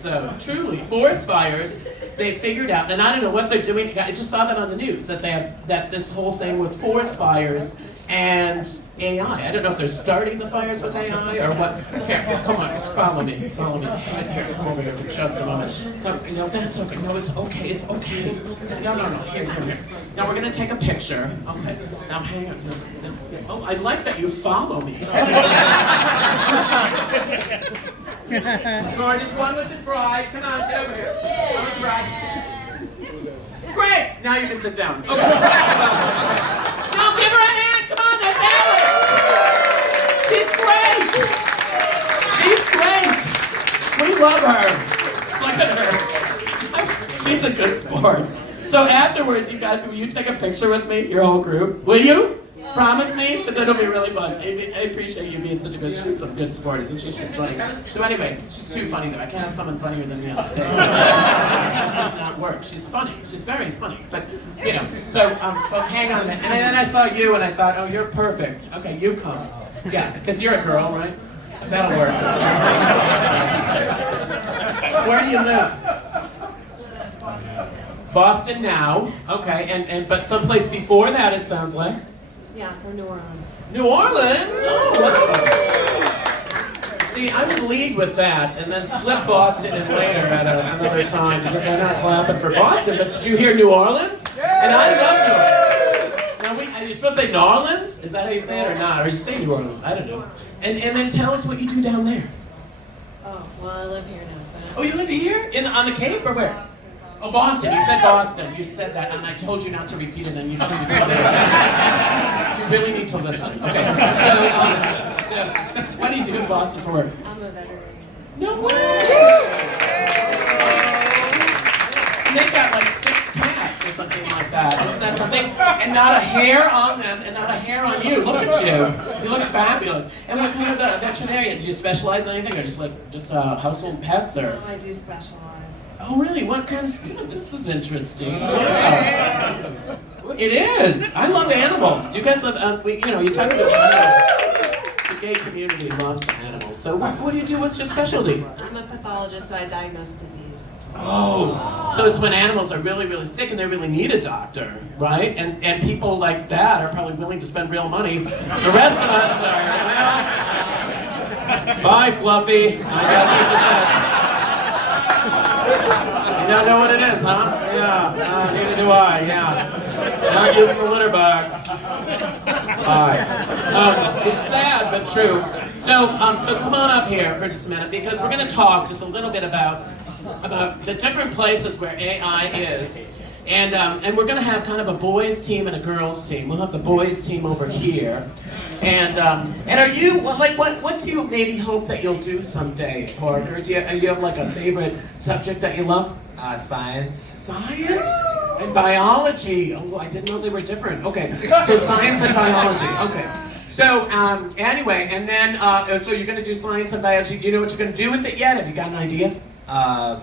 so truly, forest fires, they figured out, and I don't know what they're doing, I just saw that on the news, that they have, that this whole thing with forest fires and AI, I don't know if they're starting the fires with AI or what. Here, come on, follow me, right here, come over here for just a moment. No, that's okay, no, it's okay, no, here. Now we're gonna take a picture, okay, now hang on, no. Oh, I like that you follow me. Gorgeous one with the bride. Come on, get over here. Come with the bride. Great! Now you can sit down. Okay. Now give her a hand. Come on, that's Alex. She's great. We love her. Look at her. She's a good sport. So afterwards, you guys, will you take a picture with me, your whole group? Will you? Promise me? Because it'll be really fun. I appreciate you being such a good, she's a good sport, isn't she? She's funny. So anyway, she's too funny though. I can't have someone funnier than me on stage. That does not work. She's funny. She's very funny. But, you know, so hang on a minute. And then I saw you and I thought, oh, you're perfect. Okay, you come. Yeah, because you're a girl, right? That'll work. Where do you live? Boston now. Okay, and but someplace before that, it sounds like. Yeah, from New Orleans. New Orleans? Oh, wow. See, I would lead with that and then slip Boston in later at another time because they're not clapping for Boston. But did you hear New Orleans? And I love New Orleans. Now, are you supposed to say New Orleans? Is that how you say it or not? Or you say New Orleans? I don't know. And then tell us what you do down there. Oh, well, I live here now. Oh, you live here? On the Cape or where? Oh, Boston. You said Boston. You said that, and I told you not to repeat it, and you just repeated it. So you really need to listen. Okay. So what do you do in Boston for work? I'm a veterinarian. No way! And they got like 6 cats or something like that. Isn't that something? And not a hair on them, and not a hair on you. Look at you. You look fabulous. And what kind of a veterinarian? Do you specialize in anything, or just household pets, or? No, I do specialize. Oh, really? What kind of speed? This is interesting. Wow. It is. I love animals. Do you guys love, you talk about the gay community loves the animals. So what do you do? What's your specialty? I'm a pathologist, so I diagnose disease. Oh, so it's when animals are really, really sick and they really need a doctor, right? And people like that are probably willing to spend real money. The rest of us are, bye, Fluffy. I guess this is it. You don't know what it is, huh? Yeah, neither do I, yeah. Not using the litter box. Alright. It's sad, but true. So come on up here for just a minute, because we're going to talk just a little bit about the different places where AI is. And we're going to have kind of a boys team and a girls team. We'll have the boys team over here. And are you, what do you maybe hope that you'll do someday, Parker? Do you have like a favorite subject that you love? Science. Science? And biology. Oh, I didn't know they were different. Okay, so science and biology. Okay. So, anyway, and then, so you're going to do science and biology. Do you know what you're going to do with it yet? Have you got an idea? No,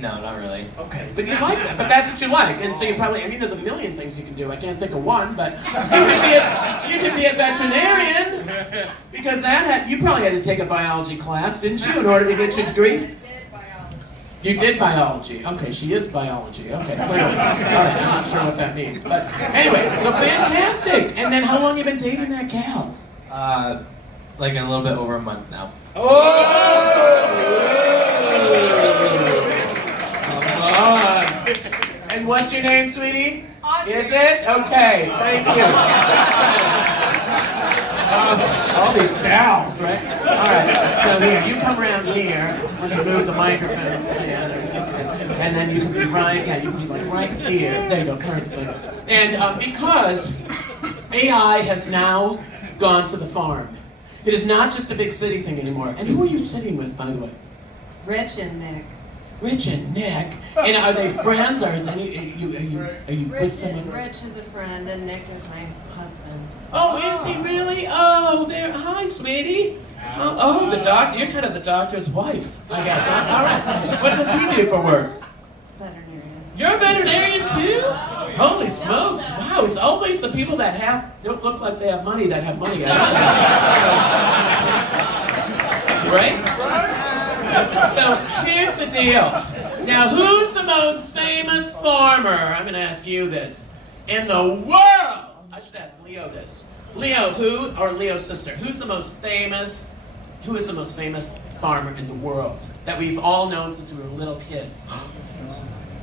not really. Okay, but you like that. But that's what you like. And so you probably, there's a million things you can do. I can't think of one, but you could be a veterinarian. Because you probably had to take a biology class, didn't you, in order to get your degree? You did biology. Okay, she is biology. Okay, clearly. All right, I'm not sure what that means. But anyway, so fantastic. And then how long have you been dating that gal? Like a little bit over a month now. Oh! Come on. And what's your name, sweetie? Audrey. Is it? Okay, thank you. All these gals, right? All right, so here, you come around here. We're going to move the microphone stand. And then you can be right, you can be like right here. There you go, perfect. And because AI has now gone to the farm. It is not just a big city thing anymore. And who are you sitting with, by the way? Rich and Nick. Rich and Nick. And are they friends, or is any are you with someone? Rich is a friend and Nick is my husband. Oh, is he really? Oh, there. Hi, sweetie. Oh, the doc. You're kind of the doctor's wife, I guess. Huh? All right. What does he do for work? Veterinarian. You're a veterinarian too? Holy smokes! Wow, it's always the people that don't look like they have money that have money. Right? So here's the deal. Now, who's the most famous farmer? I'm going to ask you this. In the world! I should ask Leo this. Leo, or Leo's sister, who is the most famous farmer in the world that we've all known since we were little kids?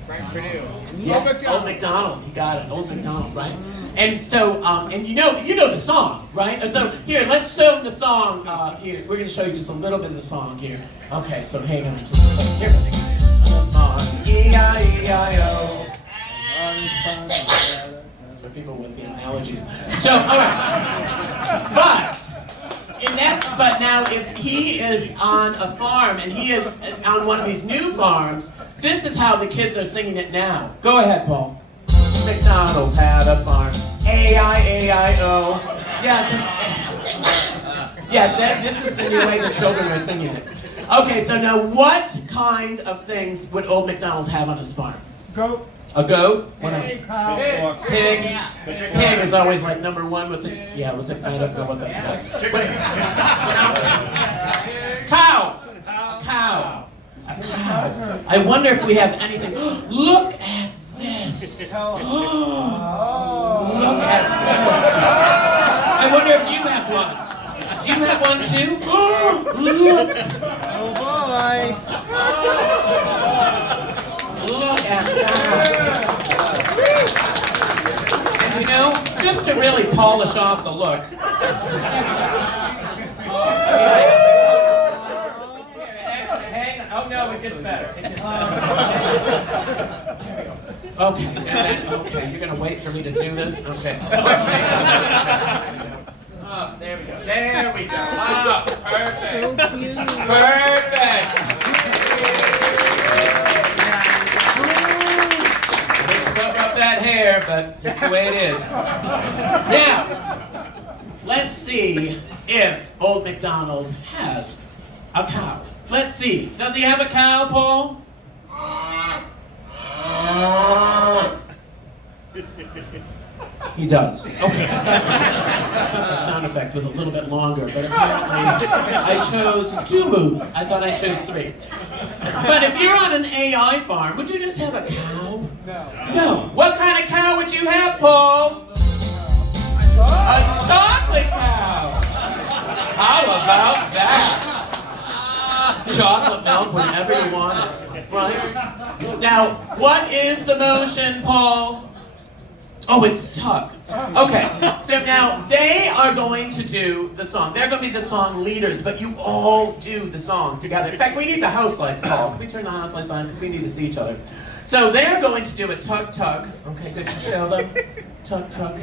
Frank Purdue. Yes, Old MacDonald. He got it. Old MacDonald, right? And so, and you know the song, right? So here, let's show the song. Here, we're going to show you just a little bit of the song here. Okay, so hang on. Here, E-I-E-I-O. That's for people with the allergies. So, all right. But now, if he is on a farm and he is on one of these new farms, this is how the kids are singing it now. Go ahead, Paul. MacDonald had a farm. A-I-A-I-O. Yeah, this is the new way the children are singing it. Okay, so now what kind of things would Old MacDonald have on his farm? Goat. A goat? What else? Cow. Pig. Pig is always like number one with the, I don't know what that's called. What else? Cow. A cow. A cow. I wonder if we have anything. Look at this. Look at this. I wonder if you have one. Do you have one too? Look. Oh boy. Look at that. And just to really polish off the look. Oh no, it gets better. There we go. Okay, you're gonna wait for me to do this? Okay. Oh, there we go. There we go. Wow, perfect. So cute. Perfect. Cover up that hair, but that's the way it is. Now, let's see if Old MacDonald has a cow. Let's see. Does he have a cow, Paul? He does. Okay. That sound effect was a little bit longer, but apparently I chose 2 moves. I thought I chose 3. But if you're on an AI farm, would you just have a cow? No. What kind of cow would you have, Paul? A chocolate cow. How about that? Chocolate milk whenever you want it, right? Now, what is the motion, Paul? Oh, it's tug. Okay, so now they are going to do the song. They're going to be the song leaders, but you all do the song together. In fact, we need the house lights, Paul. Can we turn the house lights on? Because we need to see each other. So they're going to do a tug tug. Okay, good to show them. Tug tug.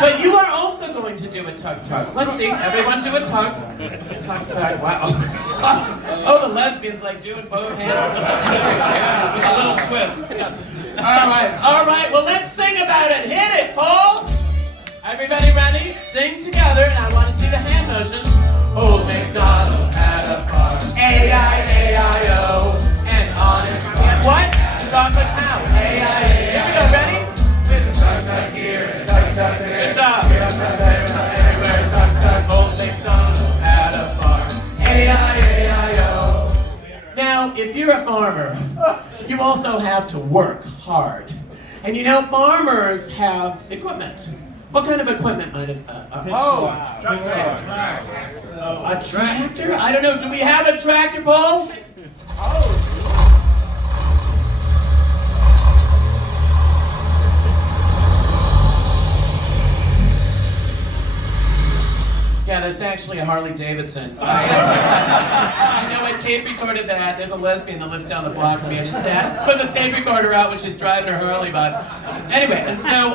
But you are also going to do a tug tug. Let's see. Everyone do a tug. Tug tug. Wow. Oh, the lesbians like doing both hands with a little twist. Yes. All right. Well, let's sing about it. Hit it, Paul. Everybody ready? Sing together, and I want to see the hand motions. Old MacDonald had a farm. A-I-A-I-O. And on his hand, what? Chocolate cow. A-I-A-I-O. Here we go. Ready? With a tug tug here, and tug tug there. Good job. Everywhere, tug tug. Old MacDonald had a farm. A-I-A-I-O. Now, if you're a farmer, you also have to work hard. And farmers have equipment. What kind of equipment might it a tractor? I don't know. Do we have a tractor, Paul? Yeah, that's actually a Harley Davidson. I tape recorded that. There's a lesbian that lives down the block from me. I just put the tape recorder out when she's driving her Harley by. Anyway, and so,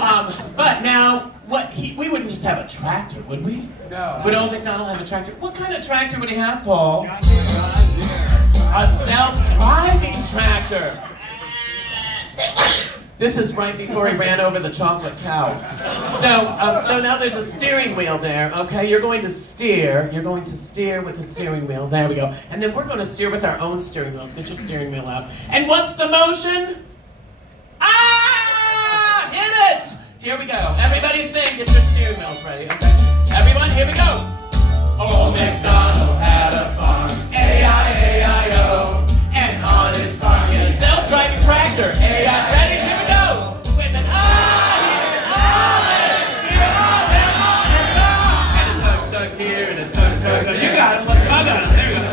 but now, we wouldn't just have a tractor, would we? No. Would Old MacDonald have a tractor? What kind of tractor would he have, Paul? John Deere. A self-driving tractor. This is right before he ran over the chocolate cow. So now there's a steering wheel there, okay? You're going to steer with the steering wheel. There we go. And then we're going to steer with our own steering wheels. Get your steering wheel out. And what's the motion? Ah! Hit it! Here we go. Everybody sing. Get your steering wheels ready, okay? Everyone, here we go. Old MacDonald had a farm, A-I-A-I-O. And on his farm he had a self-driving tractor, A-I. Ready? Here we go. With an and a tug here and a tug. You got it. I got it. There we go.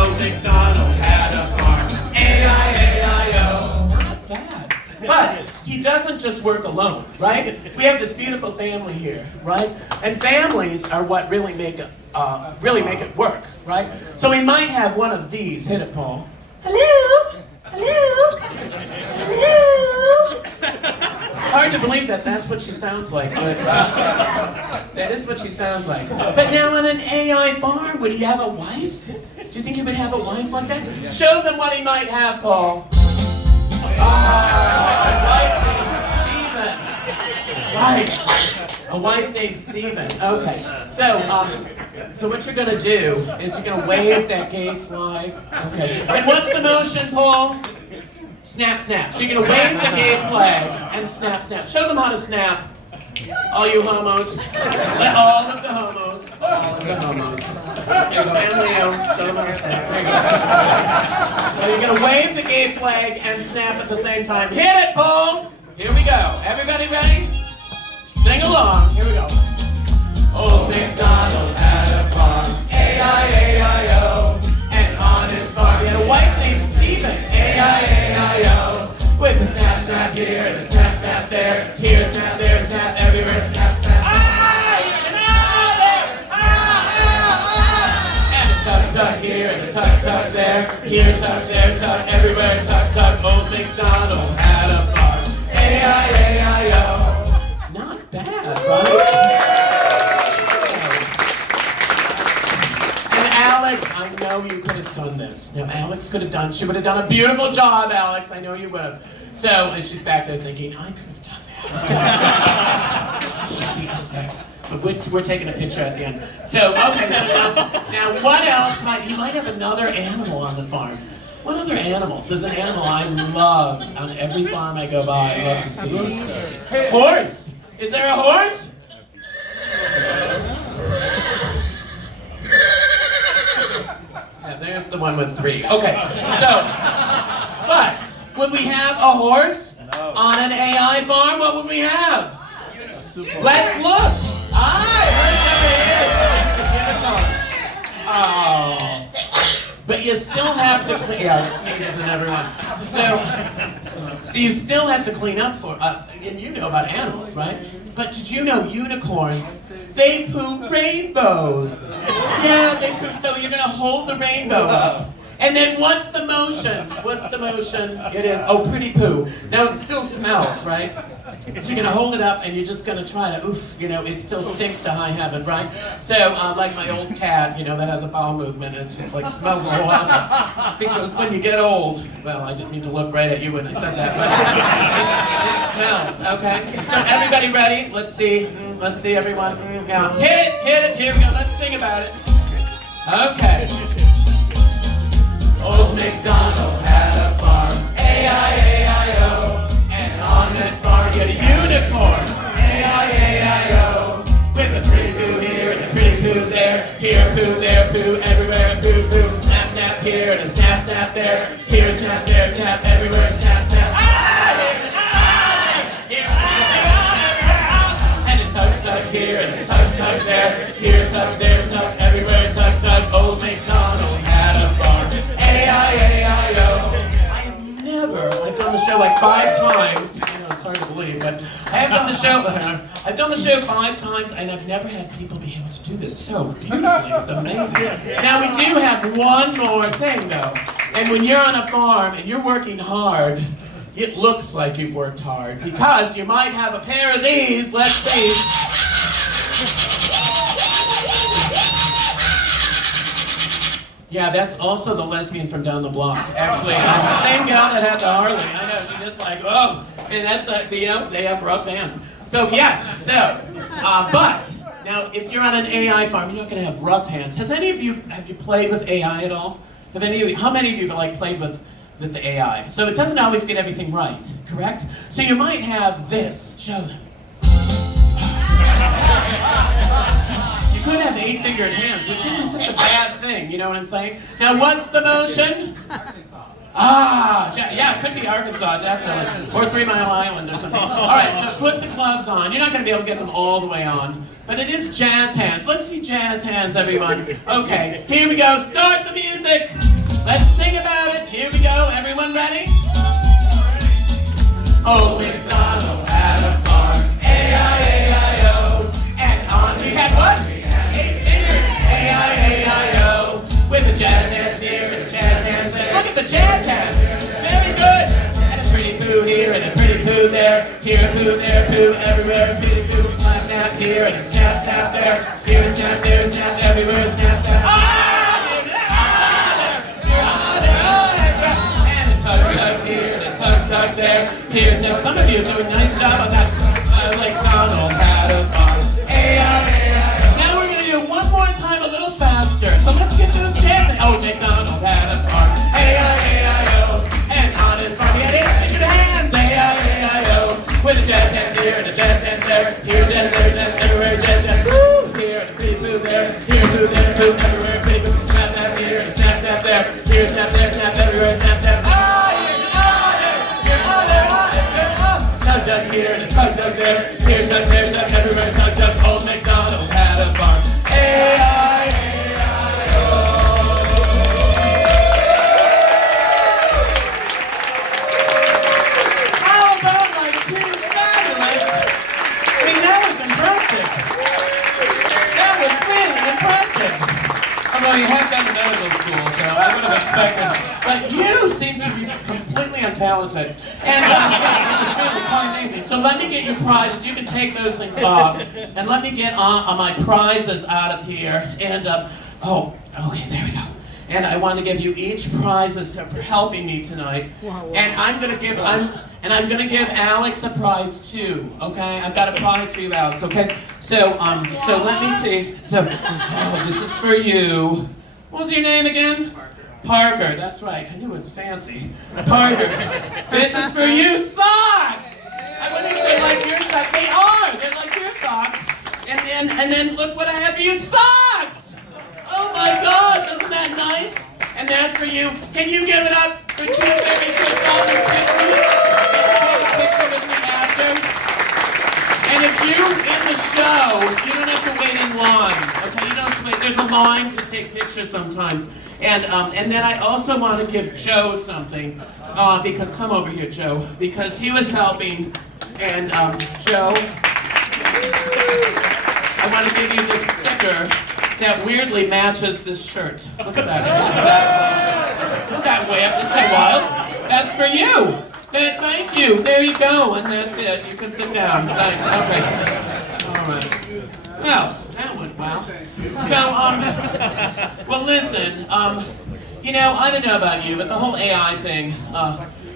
Old MacDonald had a farm, A-I-A-I-O. Not bad. But he doesn't just work alone, right? We have this beautiful family here, right? And families are what really make it work, right? So we might have one of these. Hit it, Paul. Hello? Hello? Hello? Hard to believe that that's what she sounds like, but that is what she sounds like. But now on an AI farm, would he have a wife? Do you think he would have a wife like that? Show them what he might have, Paul. A wife named Steven. Okay. So what you're gonna do is you're gonna wave that gay flag. Okay. And what's the motion, Paul? Snap, snap. So you're gonna wave the gay flag and snap, snap. Show them how to snap. All you homos. Let all of the homos. All of the homos. Here you go. And Leo. Show them how to snap. There you go. So you're gonna wave the gay flag and snap at the same time. Hit it, Paul! Here we go. Everybody ready? Sing along. Here we go. Old MacDonald had a farm, A-I-A-I-O. And on his farm he had a wife named Stephen, A-I-A-I-O. With a snap, snap here and a snap, snap there. Here, snap, there, snap, everywhere, snap, snap. And a tug, tug here and a tug, tug there. Here, tug, there, tug, everywhere, tug, tug. Old MacDonald had a farm, A-I-A-I-O. Not bad, right? And Alex, I know you could have done this. Now, Alex could have done, she would have done a beautiful job, Alex. I know you would have. So, and she's back there thinking, I could have done that. I should be out there. But we're taking a picture at the end. So, okay, so now what else he might have another animal on the farm. What other animals? There's an animal I love on every farm I go by. I love to see. Horse! Is there a horse? Yeah, there's the one with 3. Okay, so, but would we have a horse on an AI farm? What would we have? Let's look. Oh. But you still have to clean. Yeah, it sneezes in everyone. So you still have to clean up for. And you know about animals, right? But did you know unicorns? They poop rainbows. Yeah, they poop. So you're gonna hold the rainbow up. And then what's the motion? What's the motion? It is, pretty poo. Now it still smells, right? So you're gonna hold it up and you're just gonna try to, it still stinks to high heaven, right? So, like my old cat, that has a bowel movement, it's just like smells the whole house. Because when you get old, well, I didn't mean to look right at you when I said that, but it smells, okay? So everybody ready? Let's see everyone. Yeah. Hit it, here we go, let's sing about it. Okay. Old MacDonald had a farm, A-I-A-I-O. And on that farm he had a unicorn, A-I-A-I-O. With a pretty poo here and a pretty poo there. Here poo, there poo, everywhere poo poo. Snap, snap here and a snap, snap there. Here, snap, there, snap, everywhere, snap, snap. And a tug, tug here and a tug, tug there. Here, tug, there, tug, everywhere, tug, tug. Old MacDonald had a farm, A-I-A-I-O. I've done the show like 5 times. It's hard to believe, but I've done the show 5 times, and I've never had people be able to do this so beautifully. It's amazing. Now we do have one more thing though, and when you're on a farm and you're working hard, it looks like you've worked hard because you might have a pair of these. Let's see. Yeah, that's also the lesbian from down the block. Actually, same gal that had the Harley. I know, she just like, oh, and that's they have rough hands. So yes, but now if you're on an AI farm, you're not going to have rough hands. Have you played with AI at all? How many of you have played with the AI? So it doesn't always get everything right, correct? So you might have this. Show them. You could have 8-fingered hands, which isn't such a bad thing, you know what I'm saying? Now what's the motion? Yeah, it could be Arkansas, definitely. Or 3 Mile Island or something. Alright, so put the gloves on. You're not going to be able to get them all the way on. But it is jazz hands. Let's see jazz hands, everyone. Okay, here we go. Start the music. Let's sing about it. Here we go. Everyone ready? Oh, MacDonald had a farm. A-I-A-I-O. And on we had what? 8 fingers. A-I-A-I-O. With the jazz hands here and the jazz hands there. Look at the jazz hands. Very good. And a pretty poo here and a pretty poo there. Here a poo, there a poo, everywhere. Pretty poo. Snap, snap here and a snap, snap there. Here a snap, there a snap, everywhere. Snap, snap. Tug there. Here's now some of you are doing a nice job on that. Like Donald had a farm. A-I-A-I-O. Now we're gonna do it one more time a little faster. So let's get those chances. Oh, MacDonald had a farm. A-I-A-I-O. And on his farm he had 8-fingered hands. A-I-A-I-O. With the jazz hands here and the jazz hands there. Here jazz, there jazz, everywhere jazz, jazz. Woo! Here and a pretty boo there. Here boo there, boo everywhere. Pretty boo. Snap, snap here and a snap, snap there. Here snap there, snap everywhere. Snap, snap. Tug here and a tug there. Here's tug there, tug everywhere. Tug. Old MacDonald had a farm. A-I-A-I-O. How about my two fabulous? I mean, that was impressive. That was really impressive. Although you have been to medical school, so I would have expected. But you seem to be completely untalented. And it was really quite amazing. So let me get your prizes. You can take those things off. And let me get my prizes out of here. And, okay, there we go. And I want to give you each prizes for helping me tonight. And I'm gonna give Alex a prize too. Okay, I've got a prize for you, Alex. Okay, so let me see. So this is for you. What was your name again? Parker. That's right. I knew it was fancy. Parker. This is for you. Socks. I wonder if they like your socks. They are. They're like your socks. And then look what I have for you. Socks. Oh my gosh, isn't that nice? And that's for you. Can you give it up for two very good volunteers? Take a picture with me after. And if you're in the show, you don't have to wait in line. Okay, you don't have to wait. There's a line to take pictures sometimes. And then I also want to give Joe something. Because come over here, Joe. Because he was helping. And Joe, I want to give you this sticker that weirdly matches this shirt. Look at that. It's exactly. Isn't that weird? Isn't that wild? That's for you. Thank you. There you go. And that's it. You can sit down. Thanks. Okay. All right. Well, that went well. So, well, listen. I don't know about you, but the whole AI thing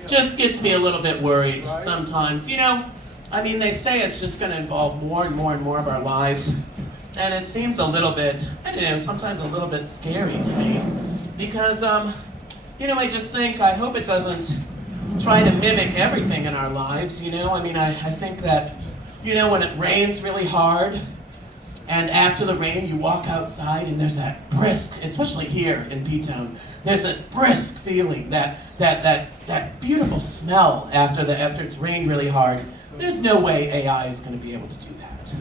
just gets me a little bit worried sometimes. They say it's just going to involve more and more and more of our lives. And it seems a little bit, sometimes a little bit scary to me. Because, I just think, I hope it doesn't try to mimic everything in our lives, I think that, when it rains really hard, and after the rain you walk outside and there's that brisk, especially here in P-Town, there's a brisk feeling, that beautiful smell after it's rained really hard. There's no way AI is going to be able to do that.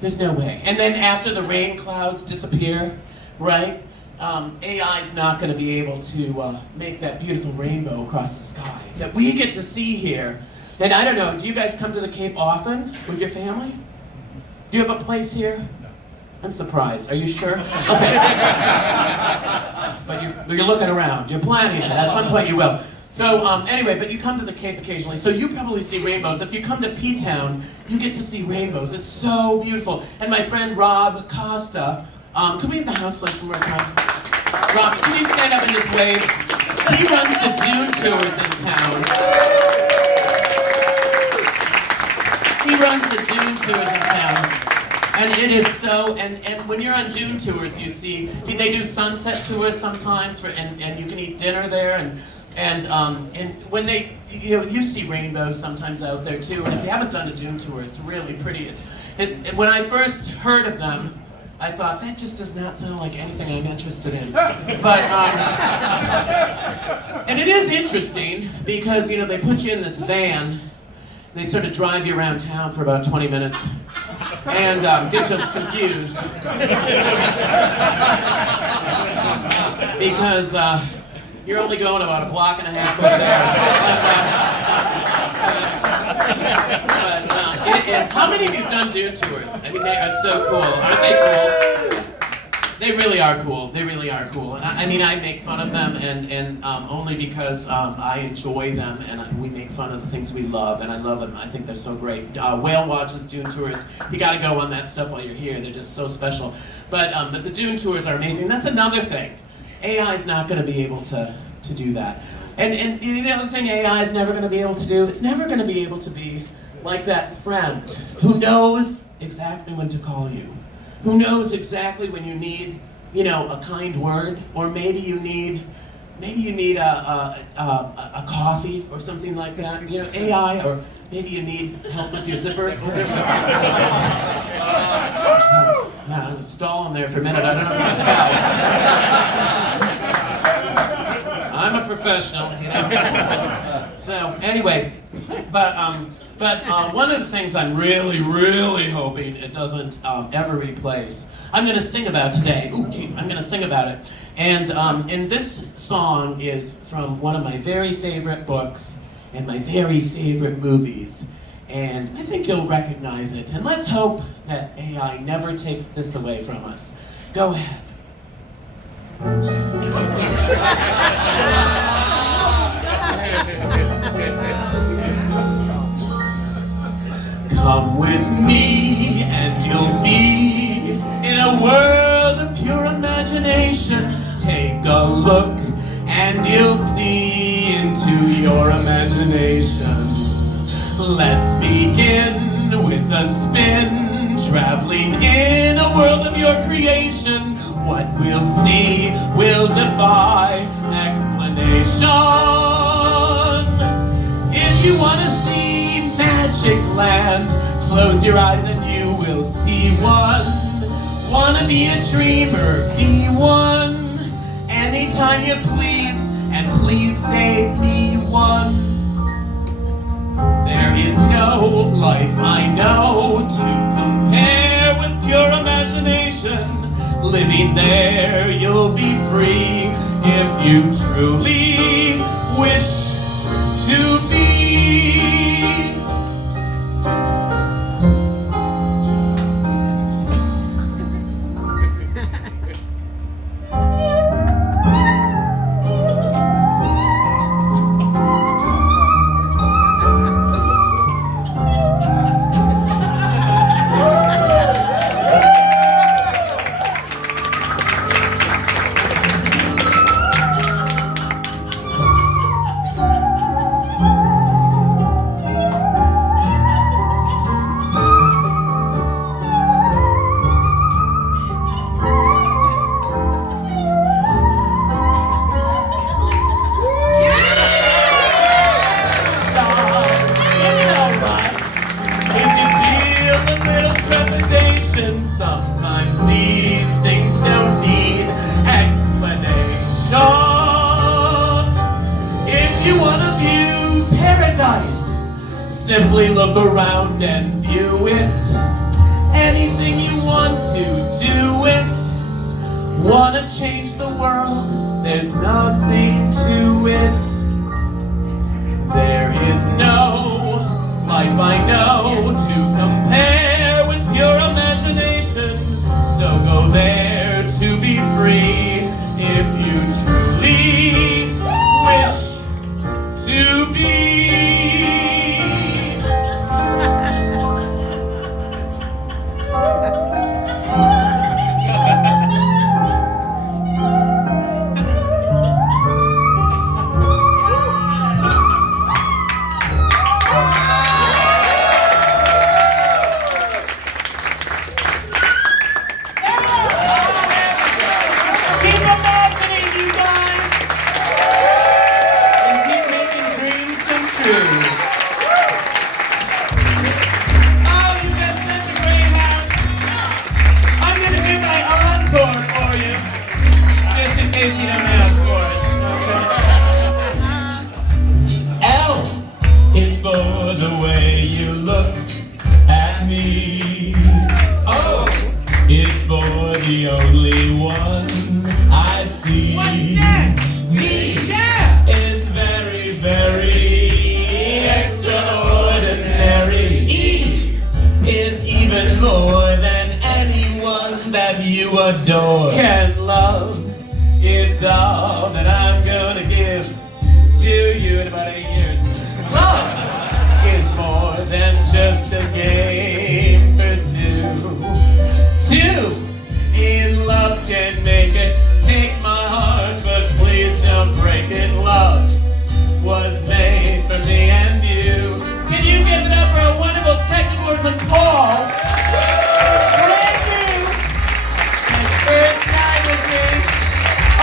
There's no way. And then after the rain clouds disappear, right? AI's not going to be able to make that beautiful rainbow across the sky that we get to see here. And I don't know, do you guys come to the Cape often with your family? Do you have a place here? No. I'm surprised. Are you sure? Okay. But you're looking around. You're planning it. At some point you will. So anyway, but you come to the Cape occasionally, so you probably see rainbows. If you come to P-Town, you get to see rainbows. It's so beautiful. And my friend Rob Costa, could we have the house lights one more time? Rob, can you stand up and just wave? He runs the Dune tours in town. He runs the Dune tours in town. And it is so, and when you're on Dune tours, you see, they do sunset tours sometimes, and you can eat dinner there, and when they, you see rainbows sometimes out there too, and if you haven't done a Dune tour, it's really pretty. And when I first heard of them, I thought, that just does not sound like anything I'm interested in. But, and it is interesting, because, they put you in this van, they sort of drive you around town for about 20 minutes, and get you confused. Because you're only going about a block and a half over there. But it is. How many of you have done Dune tours? I mean, they are so cool. Aren't they cool? They really are cool. They really are cool. And I make fun of them, and only because I enjoy them, and we make fun of the things we love, and I love them. I think they're so great. Whale watches, Dune tours. You got to go on that stuff while you're here. They're just so special. But the Dune tours are amazing. That's another thing. AI is not going to be able to do that. And the other thing AI is never going to be able to do, it's never going to be able to be like that friend who knows exactly when to call you, who knows exactly when you need, a kind word, or maybe you need a coffee or something like that. AI, or maybe you need help with your zipper. I was stalling there for a minute. I don't know if you can tell. I'm a professional, So anyway, but one of the things I'm really, really hoping it doesn't ever replace, I'm going to sing about today. I'm going to sing about it. And this song is from one of my very favorite books and my very favorite movies. And I think you'll recognize it. And let's hope that AI never takes this away from us. Go ahead. Come with me and you'll be in a world of pure imagination. Take a look and you'll see into your imagination. Let's begin with a spin, traveling in a world of your creation. What we'll see will defy explanation. If you want to see Magic Land, close your eyes and you will see one. Wanna be a dreamer, be one. Anytime you please, and please save me one. There is no life I know to compare with pure imagination. Living there, you'll be free if you truly wish to be. Sometimes these things don't need explanation. If you want to view paradise, simply look around and view it. Anything you want to do it. Want to change the world? There's nothing to it. There is no life I know to compare with pure imagination. So go there to be free if you truly wish to be. way you look at me. O is for the only one I see. D is very, very extraordinary. E is even more than anyone that you adore can love. It's all that I'm gonna give to you in about 8 years. Love is more than just a game for two. Two in love can make it. Take my heart, but please don't break it. Love was made for me and you. Can you give it up for a wonderful technical words of Paul? Brand new. His first night with me.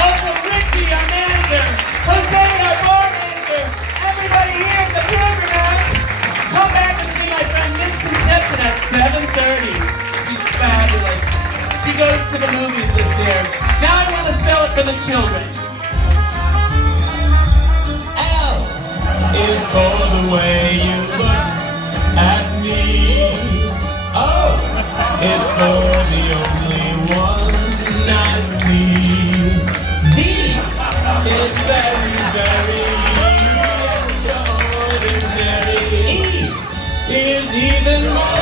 Also Richie, our manager. Jose, our bar manager. Everybody here at the Program House. Come back and see my friend Misconception at 7:30. She's fabulous. She goes to the movies this year. Now I want to spell it for the children. L is for the way you look at me. O is for the only one I see. D is very, very extraordinary. E is even more